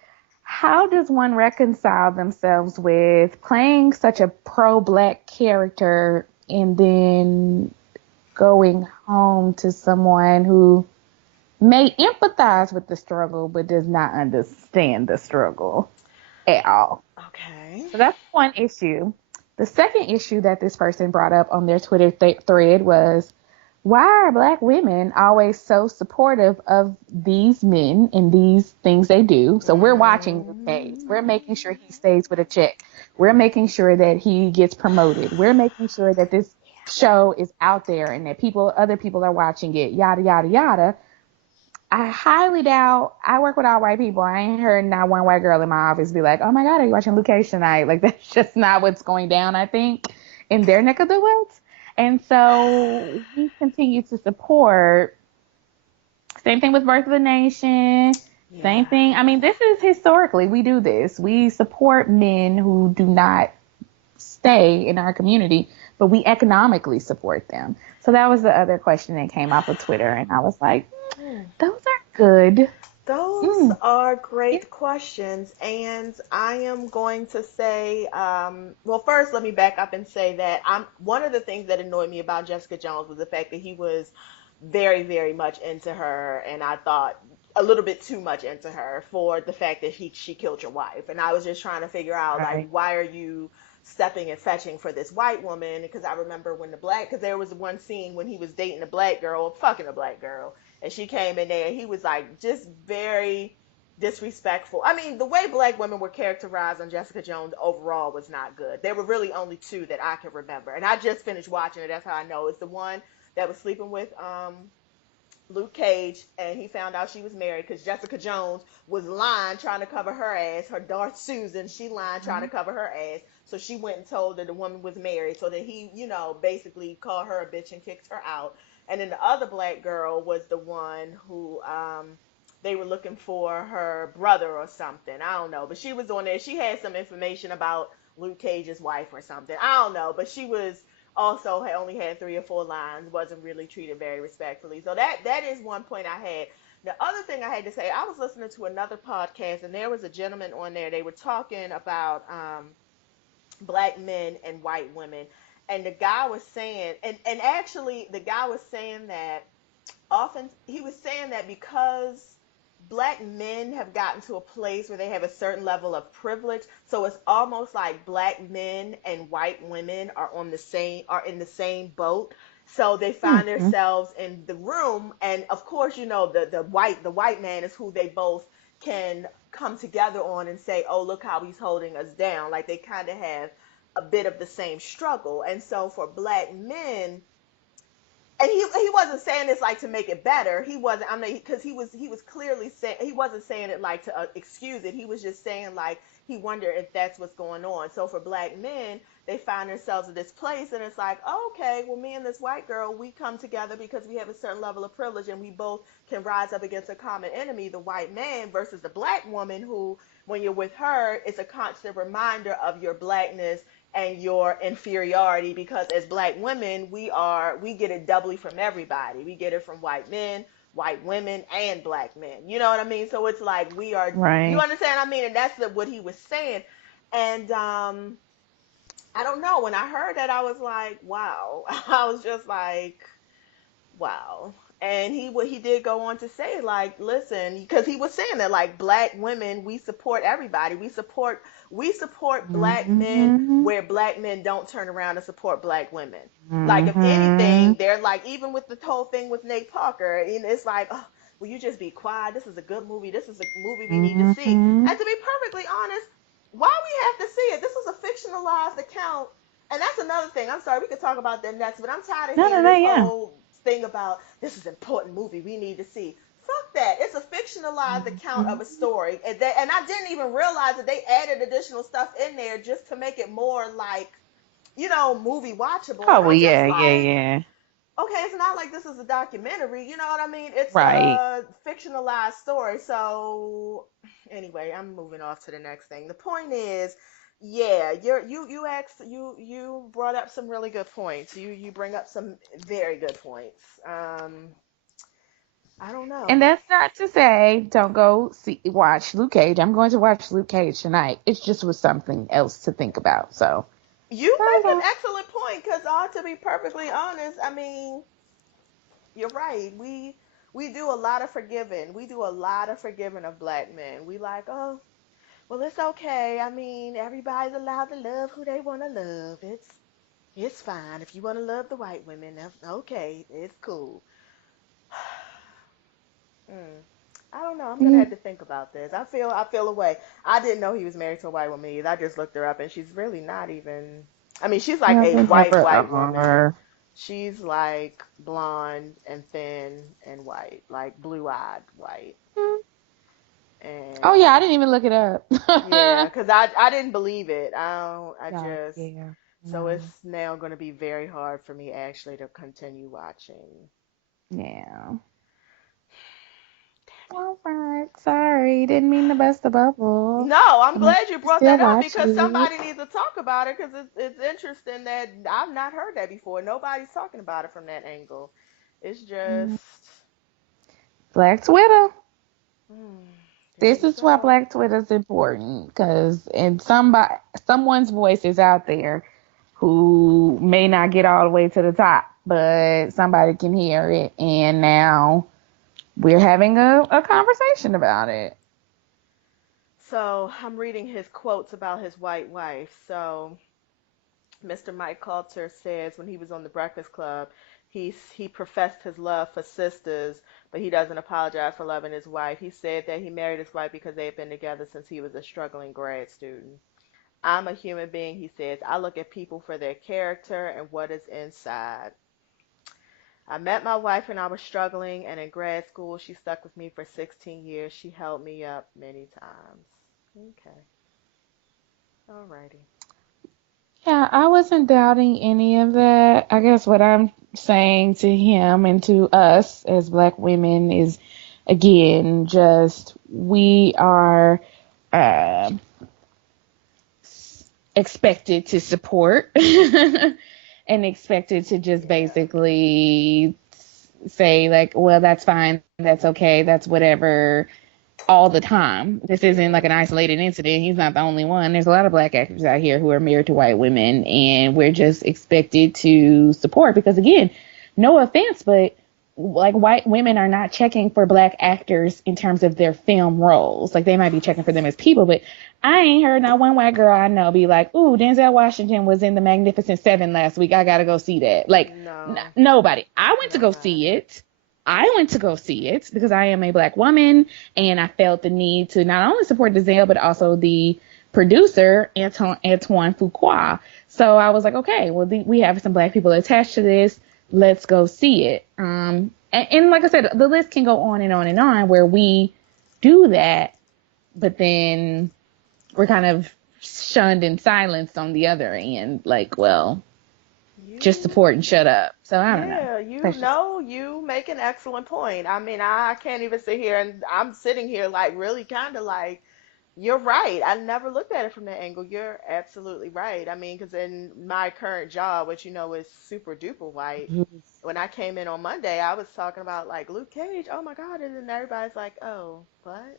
how does one reconcile themselves with playing such a pro-black character and then going home to someone who may empathize with the struggle but does not understand the struggle at all? Okay. So that's one issue. The second issue that this person brought up on their Twitter thread was, why are black women always so supportive of these men and these things they do? So we're watching Luke Cage. We're making sure he stays with a check. We're making sure that he gets promoted. We're making sure that this show is out there and that other people are watching it, yada, yada, yada. I highly doubt. I work with all white people. I ain't heard not one white girl in my office be like, "Oh my God, are you watching Luke Cage tonight?" Like, that's just not what's going down, I think, in their neck of the woods. And so we continue to support. Same thing with Birth of a Nation. Same Yeah. thing. I mean, this is historically, we do this. We support men who do not stay in our community, but we economically support them. So that was the other question that came off of Twitter. And I was like, Hmm. those are good. Those Mm. are Yeah. great questions, and I am going to say, well, first, let me back up and say that I'm one of the things that annoyed me about Jessica Jones was the fact that he was very, very much into her, and I thought a little bit too much into her for the fact that she killed your wife, and I was just trying to figure out like, Right. why are you stepping and fetching for this white woman? Because I remember when because there was one scene when he was dating a black girl, fucking a black girl, and she came in there and he was like just very disrespectful. I mean, the way black women were characterized on Jessica Jones overall was not good. There were really only two that I can remember, and I just finished watching it. That's how I know it's the one that was sleeping with Luke Cage, and he found out she was married because Jessica Jones was lying trying to cover her ass. Her daughter Susan, she lied trying to Mhm. cover her ass. So she went and told her the woman was married, so that he, basically called her a bitch and kicked her out. And then the other black girl was the one who they were looking for her brother or something. I don't know, but she was on there. She had some information about Luke Cage's wife or something. I don't know, but she was also had only had 3 or 4 lines, wasn't really treated very respectfully. So that is one point I had. The other thing I had to say, I was listening to another podcast and there was a gentleman on there. They were talking about black men and white women. And the guy was saying, and actually the guy was saying that often he was saying that because black men have gotten to a place where they have a certain level of privilege, so it's almost like black men and white women are in the same boat. So they find Mhm. themselves in the room, and of course, the white man is who they both can come together on and say, oh, look how he's holding us down. Like they kind of have a bit of the same struggle. And so for black men, and he wasn't saying this like to make it better. He wasn't. I mean, because he was clearly saying, he wasn't saying it like to excuse it. He was just saying like he wondered if that's what's going on. So for black men, they find themselves in this place, and it's like, oh, okay, well, me and this white girl, we come together because we have a certain level of privilege, and we both can rise up against a common enemy, the white man, versus the black woman, who, when you're with her, it's a constant reminder of your blackness and your inferiority, because as black women we get it doubly from everybody. We get it from white men, white women, and black men, you know what I mean? So it's like we are, you Right. understand what I mean? And that's what he was saying. And I don't know, when I heard that I was like, wow. I was just like, wow. And he did go on to say, like, listen, because he was saying that like black women, we support everybody. We support black men Mhm. where black men don't turn around and support black women. Like if anything, Mhm. they're like, even with the whole thing with Nate Parker, and it's like, oh, will you just be quiet? This is a good movie. This is a movie we need to see. Mhm. And to be perfectly honest, why we have to see it? This is a fictionalized account, and that's another thing. I'm sorry, we could talk about that next, but I'm tired of No, no, hearing no, this yeah. whole thing about this is an important movie we need to see. Fuck that. It's a fictionalized account of a Mhm. story. And I didn't even realize that they added additional stuff in there just to make it more like movie watchable. Oh And well, I'm just yeah, yeah, like, yeah. okay, it's not like this is a documentary, you know what I mean? It's Right. a fictionalized story. So anyway, I'm moving off to the next thing. The point is, yeah, you brought up some really good points. You bring up some very good points. I don't And know. that's not to say don't go watch Luke Cage. I'm going to watch Luke Cage tonight. It's just was something else to think about. So You there you make an go. excellent point because, to be perfectly honest, I mean, you're right. We do a lot of forgiving. We do a lot of forgiving of black men. We like, oh, well, it's okay. I mean, everybody's allowed to love who they want to love. It's fine. If you want to love the white women, that's okay. It's cool. Hmm. I don't know. I'm gonna Mm, have to think about this. I feel a way. I didn't know he was married to a white woman either. I just looked her up, and she's really not even. I mean, she's like yeah, a they never white woman. are. She's like blonde and thin and white, like blue-eyed white. Mm. Oh yeah, I And didn't even look it up. yeah, because I didn't believe it. I don't, I Yeah, just yeah, so it's no, now going to be very hard for me actually to continue watching. yeah. Damn it. All right, sorry, didn't mean to bust the bubble. No, I'm I'm gonna glad you brought still that up watch because it. somebody needs to talk about it because it's interesting that I've not heard that before. Nobody's talking about it from that angle. It's just, Mm, Black Twitter. hmm, there This you is why go. Black Twitter is important because someone's voice is out there who may not get all the way to the top, but somebody can hear it, and now we're having a conversation about it. So I'm reading his quotes about his white wife. So Mr. Mike Coulter says when he was on the Breakfast Club, he professed his love for sisters, but he doesn't apologize for loving his wife. He said that he married his wife because they had been together since he was a struggling grad student. I'm a human being, he says. I look at people for their character and what is inside. I met my wife when I was struggling, and in grad school, she stuck with me for 16 years. She held me up many times. Okay, alrighty. Yeah, I wasn't doubting any of that. I guess what I'm saying to him and to us as Black women is, again, just we are uh, expected to support and expected to just Yeah. basically say, like, well, that's fine, that's okay, that's whatever, all the time. This isn't like Yeah. an isolated incident. He's not the only one. There's a lot of black actors out here who are married to white women, and we're just expected to support because, again, no offense, but like white women are not checking for black actors in terms of their film roles. Like they might be checking for them as people, but I ain't heard not one white girl I know be like, "Ooh, Denzel Washington was in The Magnificent Seven last week. I gotta go see that." Like No, nobody. I went to go see nobody. it. I went to go see it because I am a black woman and I felt the need to not only support Denzel but also the producer Antoine Fuqua. So I was like, okay, well we have some black people attached to this. Let's go see it. And like I said, the list can go on and on and on where we do that, but then we're kind of shunned and silenced on the other end. Like, well, just You, support and shut up. So I don't know. yeah, you That's just know, you make an excellent point. I mean, I can't even sit here and I'm sitting here like really kind of like, you're right. I never looked at it from that angle. You're absolutely right. I mean, because in my current job, which is super duper white, when I came in on Monday, I was talking about like Luke Cage. Oh my God. And then everybody's like, oh, what?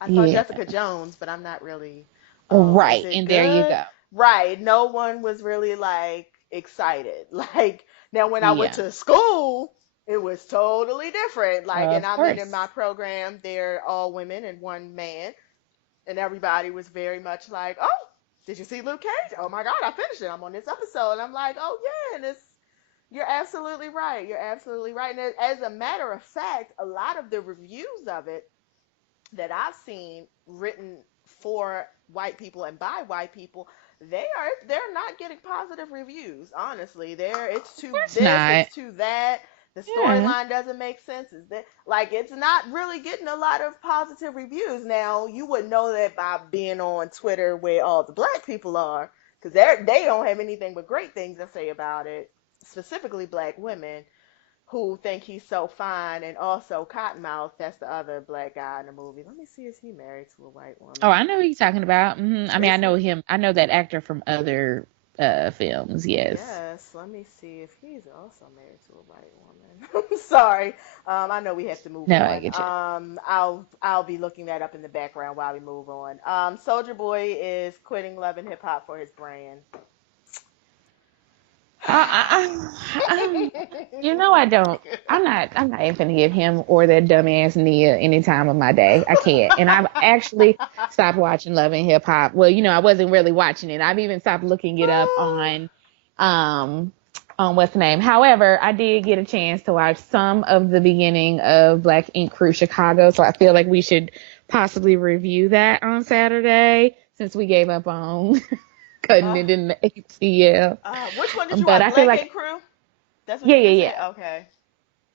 I saw yeah. Jessica Jones, but I'm not really, oh, is Right. it And there you good? go. Right. No one was really like excited. Like now when I went Yeah. to school, it was totally different. Like, and Of I'm in my course. program, they're all women and one man. And everybody was very much like, oh, did you see Luke Cage? Oh my God, I finished it. I'm on this episode. And I'm like, oh yeah, and you're absolutely right. You're absolutely right. And as a matter of fact, a lot of the reviews of it that I've seen written for white people and by white people, they're not getting positive reviews. Honestly, it's Of too course this, not. it's too that. The Yeah. storyline doesn't make sense. Is that like it's not really getting a lot of positive reviews? Now you would know that by being on Twitter where all the black people are. because they don't have anything but great things to say about it. Specifically, black women who think he's so fine, and also Cottonmouth. That's the other black guy in the movie. Let me see, is he married to a white Oh, woman? I know who you're talking about. I mean, I Is know he? him. I know that actor from other films. Yes. Yes, let me see if he's also married to a white woman. Sorry. I know we have to move No, I on. get you. I'll be looking that up in the background while we move on. Soldier Boy is quitting Love and Hip Hop for his brand. You know, I don't. I'm not. I'm not even gonna give him or that dumbass Nia any time of my day. I can't. And I've actually stopped watching Love and Hip Hop. Well, I wasn't really watching it. I've even stopped looking it up um, on what's the name. However, I did get a chance to watch some of the beginning of Black Ink Crew Chicago, so I feel like we should possibly review that on Saturday since we gave up on cutting uh, it in the ATL. which one did you But watch? I feel Black like, Ink Crew? That's what yeah, you just yeah, said? yeah. Okay.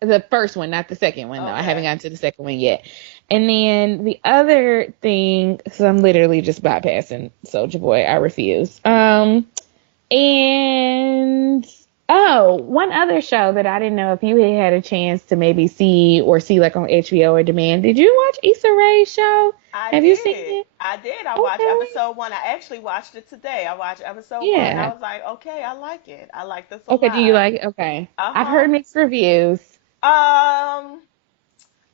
The first one, not the second one, though. I haven't Okay. gotten to the second one yet. And then the other thing, so I'm literally just bypassing Soldier Boy. I refuse. And oh, one other show that I didn't know if you had a chance to maybe see or see like on HBO or demand. Did you watch Issa Rae's show? I Have you seen did. it? I did. I watched Okay. episode one. I actually watched it today. I watched episode one. I Yeah. was like, okay, I like it. I like this a Okay. Do you lot. like it? Okay. I've Uh-huh. heard mixed reviews. Um,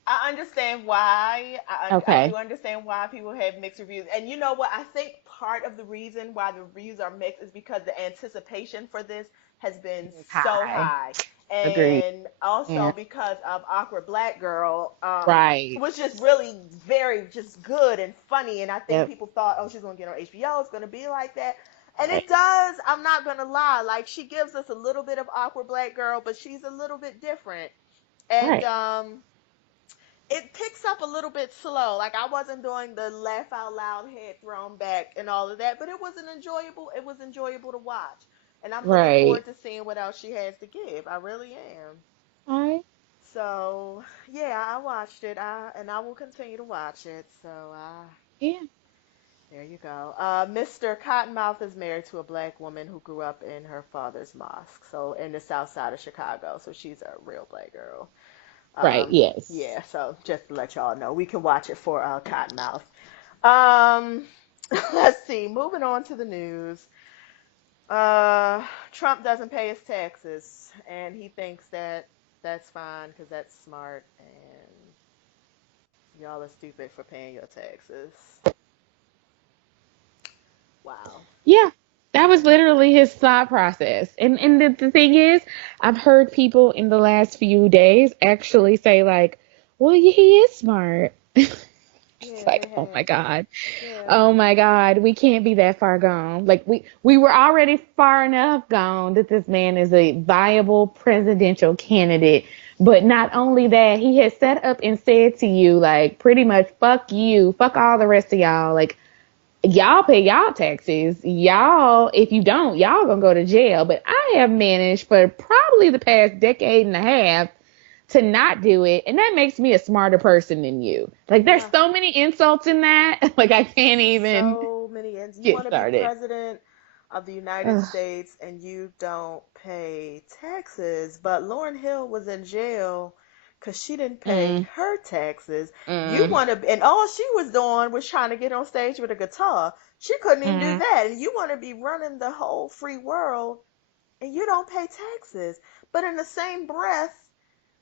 I understand why. I do Okay. understand why people have mixed reviews. And you know what? I think part of the reason why the reviews are mixed is because the anticipation for this has been It's so high. high. Agreed. And also Yeah. because of Awkward Black Girl, Right. was just really very just good and funny. And I think Yep. people thought, oh, she's gonna get on HBO, it's gonna be like that. And it Right. does, I'm not gonna lie. Like she gives us a little bit of Awkward Black Girl, but she's a little bit different. And Right. it picks up a little bit slow. Like I wasn't doing the laugh out loud, head thrown back, and all of that, but it was an enjoyable. It was enjoyable to watch, and I'm looking Right. forward to seeing what else she has to give. I really am. All right. So yeah, I watched it. And I will continue to watch it. So Yeah. there you go. Mr. Cottonmouth is married to a black woman who grew up in her father's mosque, so in the south side of Chicago. So she's a real black girl. Right. Yes. Yeah, so just to let y'all know, we can watch it for Cottonmouth. Um, let's see. Moving on to the news. Trump doesn't pay his taxes, and he thinks that that's fine because that's smart, and y'all are stupid for paying your taxes. Wow. Yeah. That was literally his thought process. And the thing is, I've heard people in the last few days actually say like, well, yeah, he is smart. It's Yeah, they like, oh my have. God. Yeah. Oh my God. We can't be that far gone. Like we were already far enough gone that this man is a viable presidential candidate. But not only that, he has set up and said to you, like, pretty much, fuck you, fuck all the rest of y'all. Like, y'all pay y'all taxes. Y'all, if you don't, y'all gonna go to jail. But I have managed for probably the past decade and a half to not do it. And that makes me a smarter person than you. Like, there's Uh, so many insults in that. Like, I can't even so many ends. You get want to be started. president of the United Ugh, States and you don't pay taxes, but Lauryn Hill was in jail because she didn't pay mm, her taxes. You mm, want to, and all she was doing was trying to get on stage with a guitar. She couldn't even do mm. that. And you want to be running the whole free world and you don't pay taxes. But in the same breath,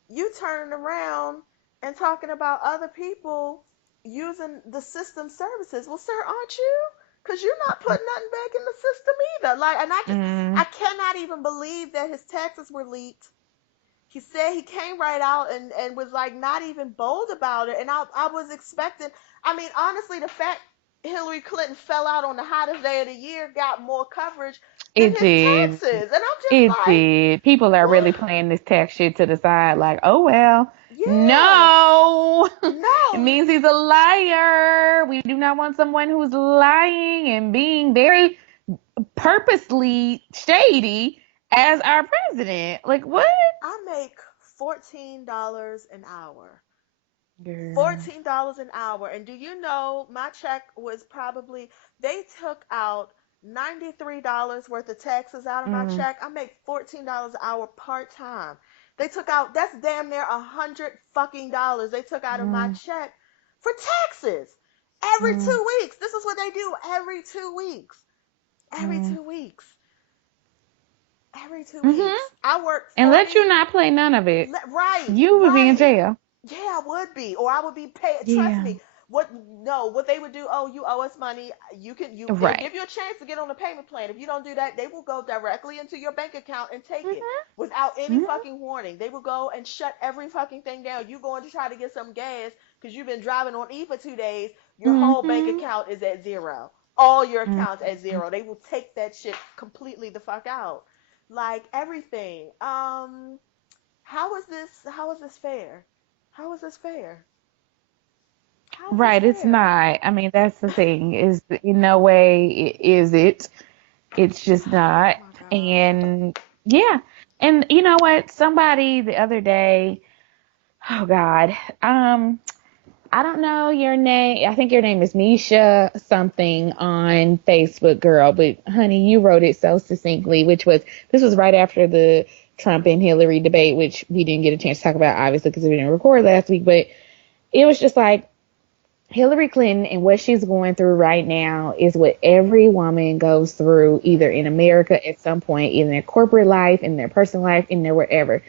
you turning around and talking about other people using the system services. Well, sir, aren't you? Because you're not putting nothing back in the system either. Like, and I Mm. cannot even believe that his taxes were leaked. He said he came right out and was like not even bold about it. And I was expecting, I mean, honestly, the fact Hillary Clinton fell out on the hottest day of the year got more coverage than It his did. taxes. And I'm just It like, did. People are really what? playing this tax shit to the side, like, oh well. Yeah. No, it No, means he's a liar. We do not want someone who's lying and being very purposely shady as our president. Like, what? I make $14 an hour. Girl. $14 an hour. And do you know my check was probably, they took out $93 worth of taxes out of my Mm, check. I make $14 an hour part time. They took out, that's damn near $100 they took out of my mm, check for taxes every mm, 2 weeks. This is what they do every 2 weeks. Every mm. 2 weeks. Every two Mhm. weeks. I work And let 40. you not play none of it. Right, You would be in right. jail. Yeah, I would be, or I would be paid. Trust Yeah. me. What? No, what they would do? Oh, you owe us money. You can. You. They'll Right. give you a chance to get on the payment plan. If you don't do that, they will go directly into your bank account and take it Mhm. without any Mhm. fucking warning. They will go and shut every fucking thing down. You going to try to get some gas because you've been driving on E for 2 days. Your whole bank Mhm. account is at zero. All your accounts at Mhm. zero. They will take that shit completely the fuck out. Like everything. How is this? How is this fair? How is this fair? How is this Right. It's fair? not. I mean, that's the thing. Is in no way is it. It's just Oh not. my god. And yeah. And you know what? Somebody the other day. Oh God. I don't know your name. I think your name is Nisha something on Facebook, girl. But honey, you wrote it so succinctly, which was this was right after the Trump and Hillary debate, which we didn't get a chance to talk about, obviously, because we didn't record last week. But it was just like Hillary Clinton and what she's going through right now is what every woman goes through, either in America at some point, in their corporate life, in their personal life, in their wherever,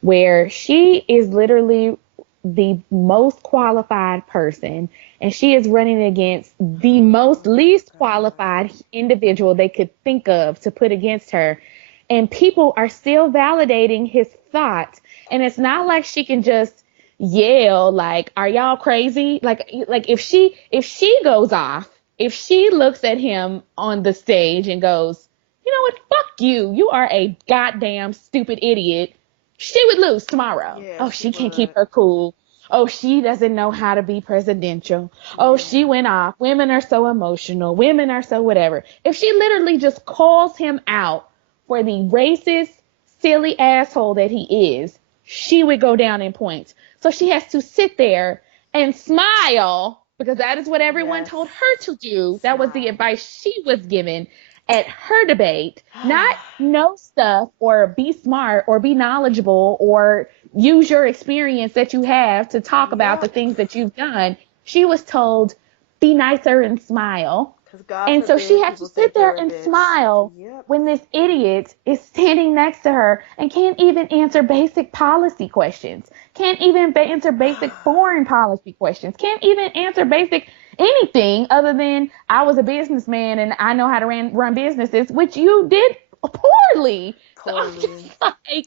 where she is literally the most qualified person and she is running against the most Oh my least god. qualified individual they could think of to put against her. And people are still validating his thoughts. And it's not like she can just yell like, are y'all crazy? Like if she goes off, if she looks at him on the stage and goes, you know what, fuck you, you are a goddamn stupid idiot, she would lose tomorrow. Yeah, Oh, she she can't keep would. her cool. Oh, she doesn't know how to be presidential. Oh, she Yeah. went off. Women are so emotional. Women are so whatever. If she literally just calls him out for the racist, silly asshole that he is, she would go down in points. So she has to sit there and smile because that is what everyone Yes. told her to do. That was the Smile. advice she was given at her debate. Not know stuff or be smart or be knowledgeable or use your experience that you have to talk about the Yep. things that you've done. She was told, be nicer and smile. Because God And so she forbid has to people sit think there you're a and bitch. smile Yep. when this idiot is standing next to her and can't even answer basic policy questions, can't even answer basic foreign policy questions, can't even answer basic anything other than I was a businessman and I know how to run businesses, which you did poorly. So I'm Poorly. just like,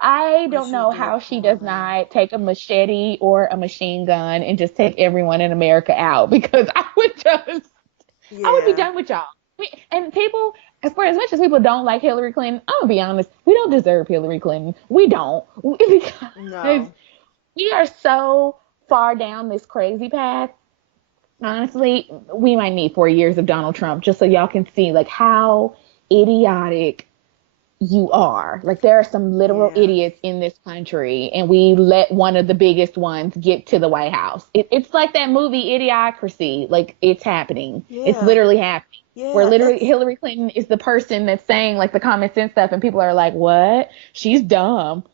I don't Which you know did how she does poorly. not take a machete or a machine gun and just take everyone in America out because I would be Yeah. done with y'all. And people, as much as people don't like Hillary Clinton, I'm gonna be honest, we don't deserve Hillary Clinton. We don't because No. we are so far down this crazy path. Honestly, we might need 4 years of Donald Trump just so y'all can see like how idiotic you are. Like there are some literal Yeah. idiots in this country, and we let one of the biggest ones get to the White House. It's like that movie Idiocracy. Like it's happening. It's Yeah. literally happening. Where Yeah. literally It's Hillary Clinton is the person that's saying like the common sense stuff, and people are like, "What? She's dumb."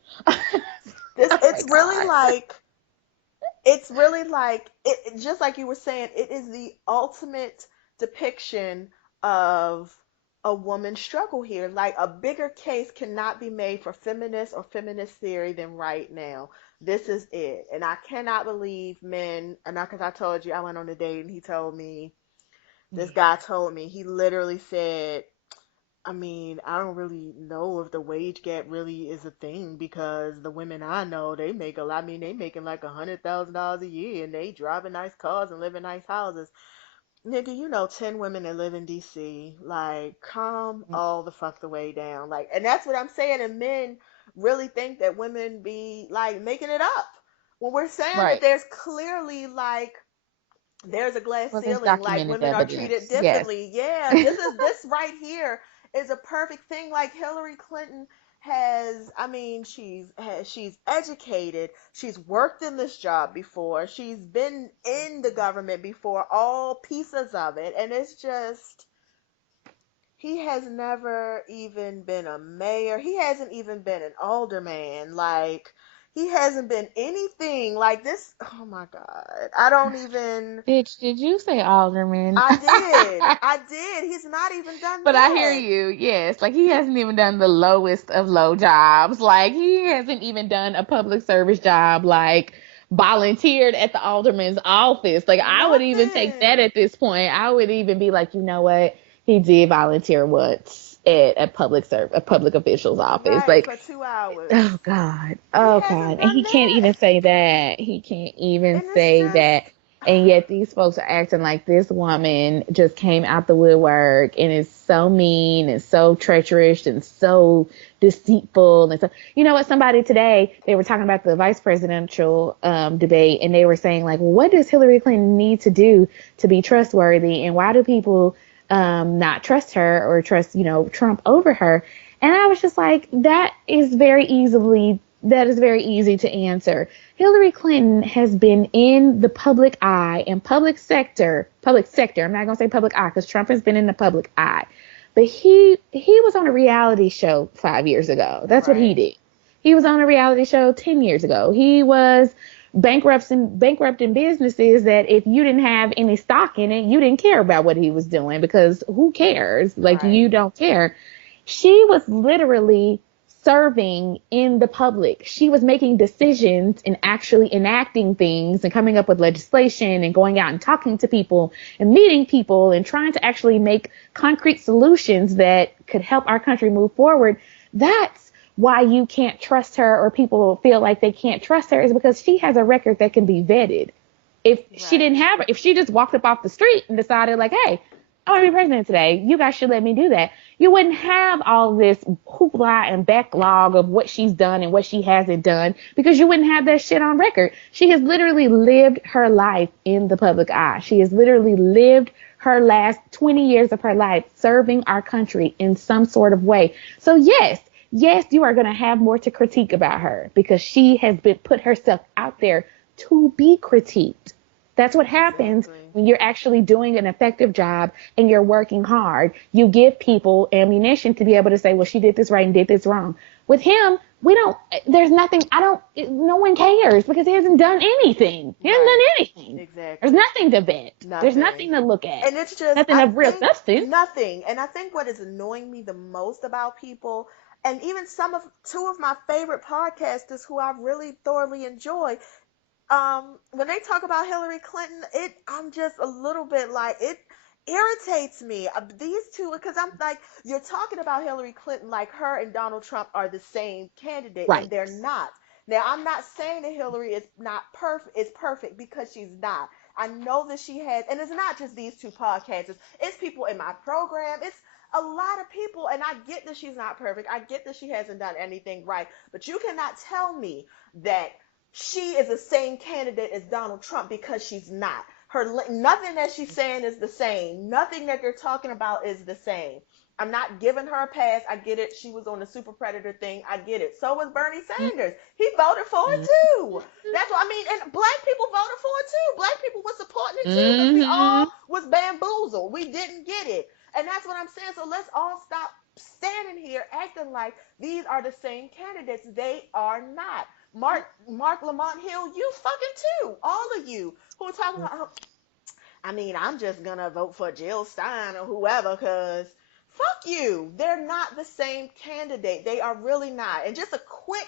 this. Oh my God. It's really like it. Just like you were saying, it is the ultimate depiction of a woman's struggle here. Like a bigger case cannot be made for feminist or feminist theory than right now. This is it, and I cannot believe men. And not because I told you I went on a date and he told me this Yeah. guy told me he literally said, I mean, I don't really know if the wage gap really is a thing because the women I know, they make a lot. I mean, they making like $100,000 a year and they driving nice cars and live in nice houses. Nigga, you know 10 women that live in DC. Like, calm all the fuck the way down. Like, and that's what I'm saying. And men really think that women be like making it up when we're saying that Right. there's clearly like there's a glass Well, there's ceiling, like documented women are treated evidence. Yes. differently. Yeah, this right here is a perfect thing. Like Hillary Clinton has, I mean, she's educated, she's worked in this job before, she's been in the government before, all pieces of it, and it's just He has never even been a mayor. He hasn't even been an alderman. Like, he hasn't been anything like this. Oh my God. I don't even. Bitch, did you say alderman? I did. I did. He's not even done But I hear that. you. Yes, like he hasn't even done the lowest of low jobs. Like he hasn't even done a public service job. Like volunteered at the alderman's office. Like I would even take that Nothing. at this point. I would even be like, you know what? He did volunteer once at a public official's office. Right, Like, for 2 hours. oh God, He oh hasn't God, and done he can't that. even say that. He can't even And it's say just, that. And yet these folks are acting like this woman just came out the woodwork and is so mean and so treacherous and so deceitful. And so, you know what? Somebody today, they were talking about the vice presidential debate, and they were saying, like, well, what does Hillary Clinton need to do to be trustworthy? And why do people not trust her or trust, Trump over her? And I was just like, that is very easy to answer. Hillary Clinton has been in the public eye and public sector. I'm not going to say public eye because Trump has been in the public eye. But he was on a reality show 5 years ago. That's what he right, did. He was on a reality show 10 years ago. He was bankrupting businesses that if you didn't have any stock in it, you didn't care about what he was doing because who cares? Like right, you don't care. She was literally serving in the public. She was making decisions and actually enacting things and coming up with legislation and going out and talking to people and meeting people and trying to actually make concrete solutions that could help our country move forward. That's why you can't trust her or people feel like they can't trust her is because she has a record that can be vetted. right, If she just walked up off the street and decided like, hey, I want to be president today, you guys should let me do that, you wouldn't have all this hoopla and backlog of what she's done and what she hasn't done because you wouldn't have that shit on record. She has literally lived her life in the public eye. She has literally lived her last 20 years of her life serving our country in some sort of way. So yes, you are going to have more to critique about her because she has been put herself out there to be critiqued. That's what happens exactly. when you're actually doing an effective job and you're working hard. You give people ammunition to be able to say, well, she did this right and did this wrong. With him, there's nothing, no one cares because he hasn't done anything. He hasn't Right, done anything. There's exactly. nothing to vet. There's Nothing. nothing to look at. And it's just, Nothing I of real think substance. nothing. And I think what is annoying me the most about people, and even two of my favorite podcasters who I really thoroughly enjoy, when they talk about Hillary Clinton, I'm just a little bit like it irritates me. These two, because I'm like, you're talking about Hillary Clinton like her and Donald Trump are the same candidate, and Right. they're not. Now, I'm not saying that Hillary is perfect because she's not. I know that she has, and it's not just these two podcasters. It's people in my program. It's a lot of people, and I get that she's not perfect. I get that she hasn't done anything right, but you cannot tell me that she is the same candidate as Donald Trump because she's not. Nothing that she's saying is the same. Nothing that they're talking about is the same. I'm not giving her a pass. I get it. She was on the super predator thing. I get it. So was Bernie Sanders. He voted for it too. That's what I mean. And black people voted for it too. Black people were supporting it too because we Mm-hmm. all was bamboozled. We didn't get it. And that's what I'm saying. So let's all stop standing here acting like these are the same candidates. They are not. Mark Lamont Hill, you fucking too. All of you who are talking about, oh, I mean, I'm just gonna vote for Jill Stein or whoever, cause fuck you. They're not the same candidate. They are really not. And just a quick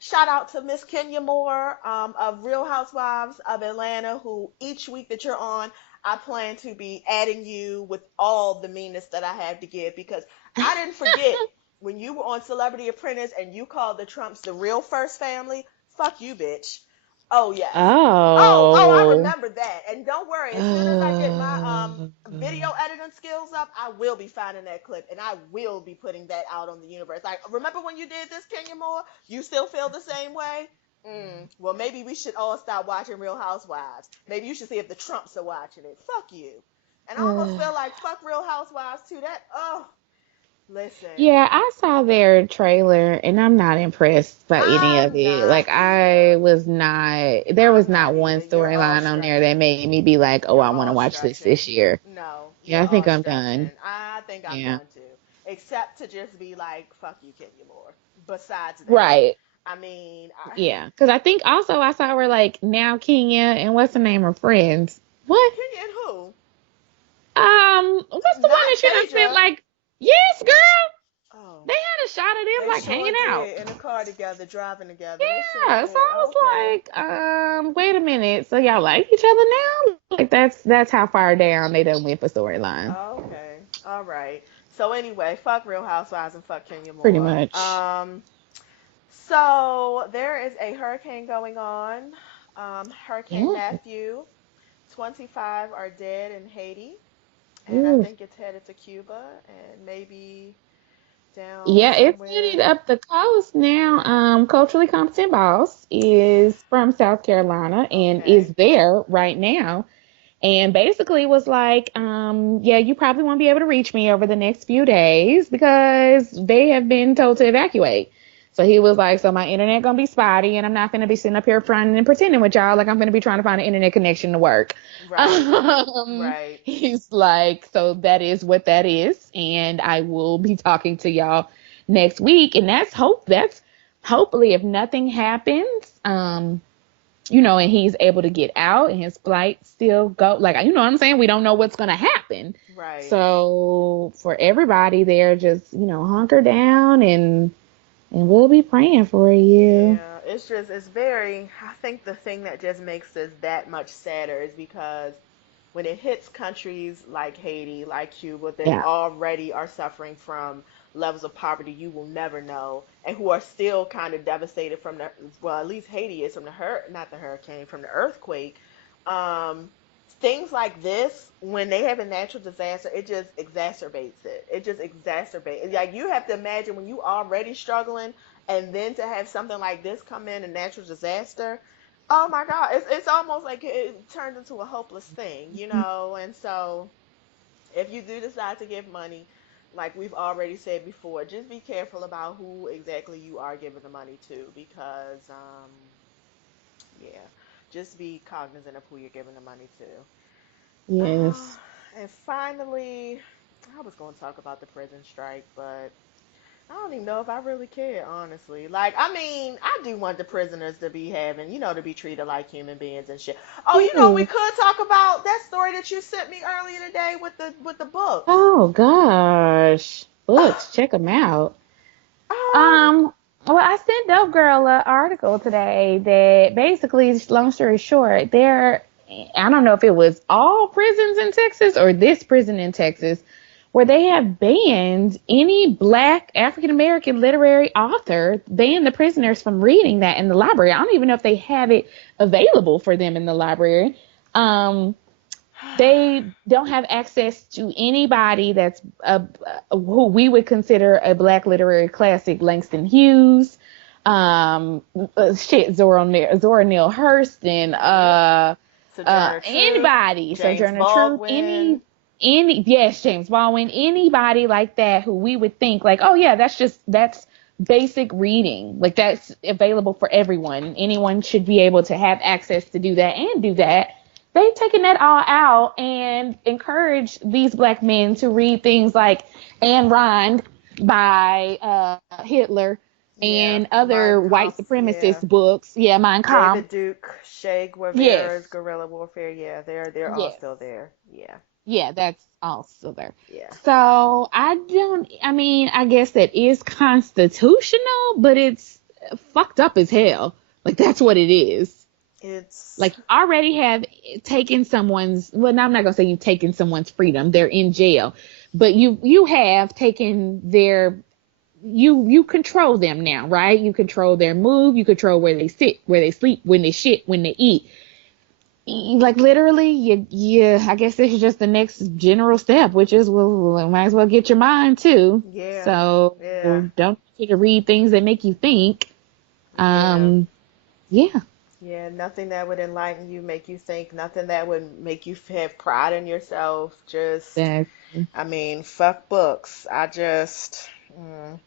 shout out to Miss Kenya Moore of Real Housewives of Atlanta, who each week that you're on, I plan to be adding you with all the meanness that I have to give because I didn't forget when you were on Celebrity Apprentice and you called the Trumps the real first family. Fuck you, bitch. Oh yes. Oh, I Oh. remember that. And don't worry, as soon as I get my Oh. video editing skills up, I will be finding that clip and I will be putting that out on the universe. Like, remember when you did this, Kenya Moore? You still feel the same way? Well, maybe we should all stop watching Real Housewives. Maybe you should see if the Trumps are watching it. Fuck you. And I almost feel like fuck Real Housewives too. Listen, Yeah, I saw their trailer and I'm not impressed by any of I'm it. not Like either. there was I'm not not one either. You're all storyline on there that stretching. made me be like, oh, You're I want to all watch stretching. this year. No, Yeah, you're I think all I'm done. stretching. I think I'm Yeah. done too. except to just be like, fuck you, Kenya Moore. Besides that, Right. I mean, Yeah. Because I think also I saw where like now Kenya and what's the name are friends. What? Kenya and who? What's the one Not that you done spent Tasia. like? Yes, girl. Oh, They had a shot of them they like sure hanging out. did in the car together, driving together. They sure Yeah. So did. I Okay. was like, wait a minute. So y'all like each other now? Like that's how far down they done went for storyline. Okay. All right. So anyway, fuck Real Housewives and fuck Kenya Pretty Moore. much. So there is a hurricane going on. Hurricane Yeah. Matthew. 25 are dead in Haiti, and I Ooh. think it's headed to Cuba and maybe down Yeah, it's headed somewhere. up the coast now. Yeah. Culturally Competent Boss is from South Carolina and is Okay. there right now. And basically was like, yeah, you probably won't be able to reach me over the next few days because they have been told to evacuate. So he was like, so my internet gonna be spotty and I'm not gonna be sitting up here fronting and pretending with y'all like I'm gonna be trying to find an internet connection to work. Right. Right. He's like, so that is what that is, and I will be talking to y'all next week, and that's hopefully if nothing happens, and he's able to get out and his flight still go. Like, you know what I'm saying? We don't know what's going to happen. Right. So for everybody there, just, hunker down and we'll be praying for you. Yeah, it's very, I think the thing that just makes this that much sadder is because when it hits countries like Haiti, like Cuba, that Yeah. already are suffering from levels of poverty you will never know, and who are still kind of devastated from the, well, at least Haiti is from the not the hurricane, from the earthquake. Um, Things like this, when they have a natural disaster, it just exacerbates it. It just exacerbates. Like you have to imagine when you already struggling, and then to have something like this come in, a natural disaster. Oh my God, it's almost like it turns into a hopeless thing, you know? And so if you do decide to give money, like we've already said before, just be careful about who exactly you are giving the money to because yeah, just be cognizant of who you're giving the money to. Uh, Yes. and finally, I was going to talk about the prison strike, but I don't even know if I really care, honestly. Like, I mean, I do want the prisoners to be having, to be treated like human beings and shit. Oh, we Yeah. could talk about that story that you sent me earlier today with the books. Oh gosh. Books, check them out. Um, Um, well, I sent Dope Girl an article today that basically, long story short, I don't know if it was all prisons in Texas or this prison in Texas, where they have banned any black African American literary author, banned the prisoners from reading that in the library. I don't even know if they have it available for them in the library. Um, they don't have access to anybody that's who we would consider a black literary classic, Langston Hughes, Zora Neale Hurston, yep. Sojourner Truth, anybody, James Sojourner Truth, Baldwin. yes, James Baldwin, anybody like that who we would think like, oh yeah, that's basic reading, like that's available for everyone. Anyone should be able to have access to do that and do that. They've taken that all out and encouraged these black men to read things like Ayn Rand by Hitler Yeah, and other Mein white Kampf. Yeah, supremacist books. Yeah, Mein Kampf. David Duke, Che Yes. Guevara's Guerrilla Warfare. Yeah, they're all Yes. still there. Yeah, Yeah, that's also there. yeah. So I mean, I guess that is constitutional, but it's fucked up as hell. Like, that's what it is. It's Like, you already have taken well, no, I'm not gonna say you've taken someone's freedom. They're in jail, but you have taken you control them now, right? You control their move, you control where they sit, where they sleep, when they shit, when they eat. Like, literally, I guess this is just the next general step, which is, well, might as well get your mind too. yeah, So yeah, don't you to read things that make you think. yeah. Yeah. Yeah, nothing that would enlighten you, make you think, nothing that would make you have pride in yourself. Just, That I mean, fuck books. I just, mm.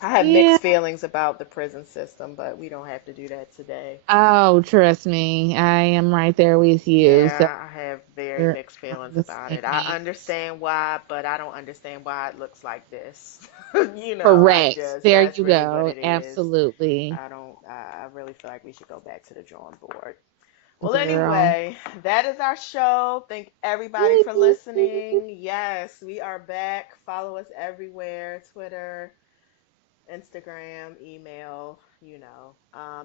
I have Yeah. mixed feelings about the prison system, but we don't have to do that today. Oh, trust me, I am right there with you. So Yeah, I have very we're mixed on feelings the about same it. I page. understand why, but I don't understand why it looks like this. Correct. There That's you really what go. it is. Absolutely. I really feel like we should go back to the drawing board. Well, Girl. anyway, that is our show. Thank everybody for listening. Yes, we are back. Follow us everywhere: Twitter, Instagram, email,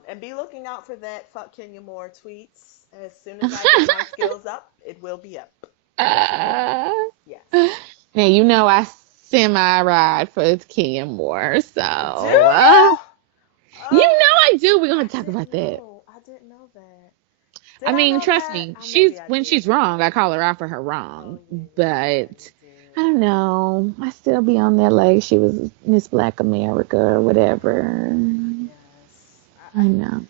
and be looking out for that fuck Kenya Moore tweets. As soon as I get my skills up, it will be up. Uh, Yes. now you know I semi ride for Kenya Moore, so Do you? you Uh, know I do. We're I gonna talk didn't about that. know. I didn't know that. I Did I mean, know trust that? me, Maybe I when did she's know wrong, that. I call her out for her Oh wrong. yeah, But you I don't did. know. I still be on there like she was Miss Black America or whatever. Yes. I know.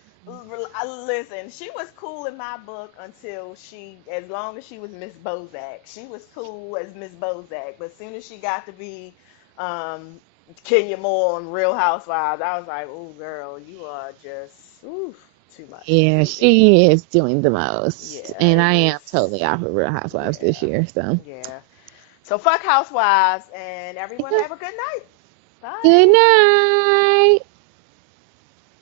Listen, she was cool in my book until as long as she was Miss Bozak, she was cool as Miss Bozak. But as soon as she got to be um, Kenya Moore on Real Housewives, I was like, oh, girl, you are just too much this Yeah, season. she is doing the most. Yeah, And it I was. am totally off of Real Housewives this Yeah, year, so. yeah. So fuck Housewives, and everyone have a good night. Good Bye. night.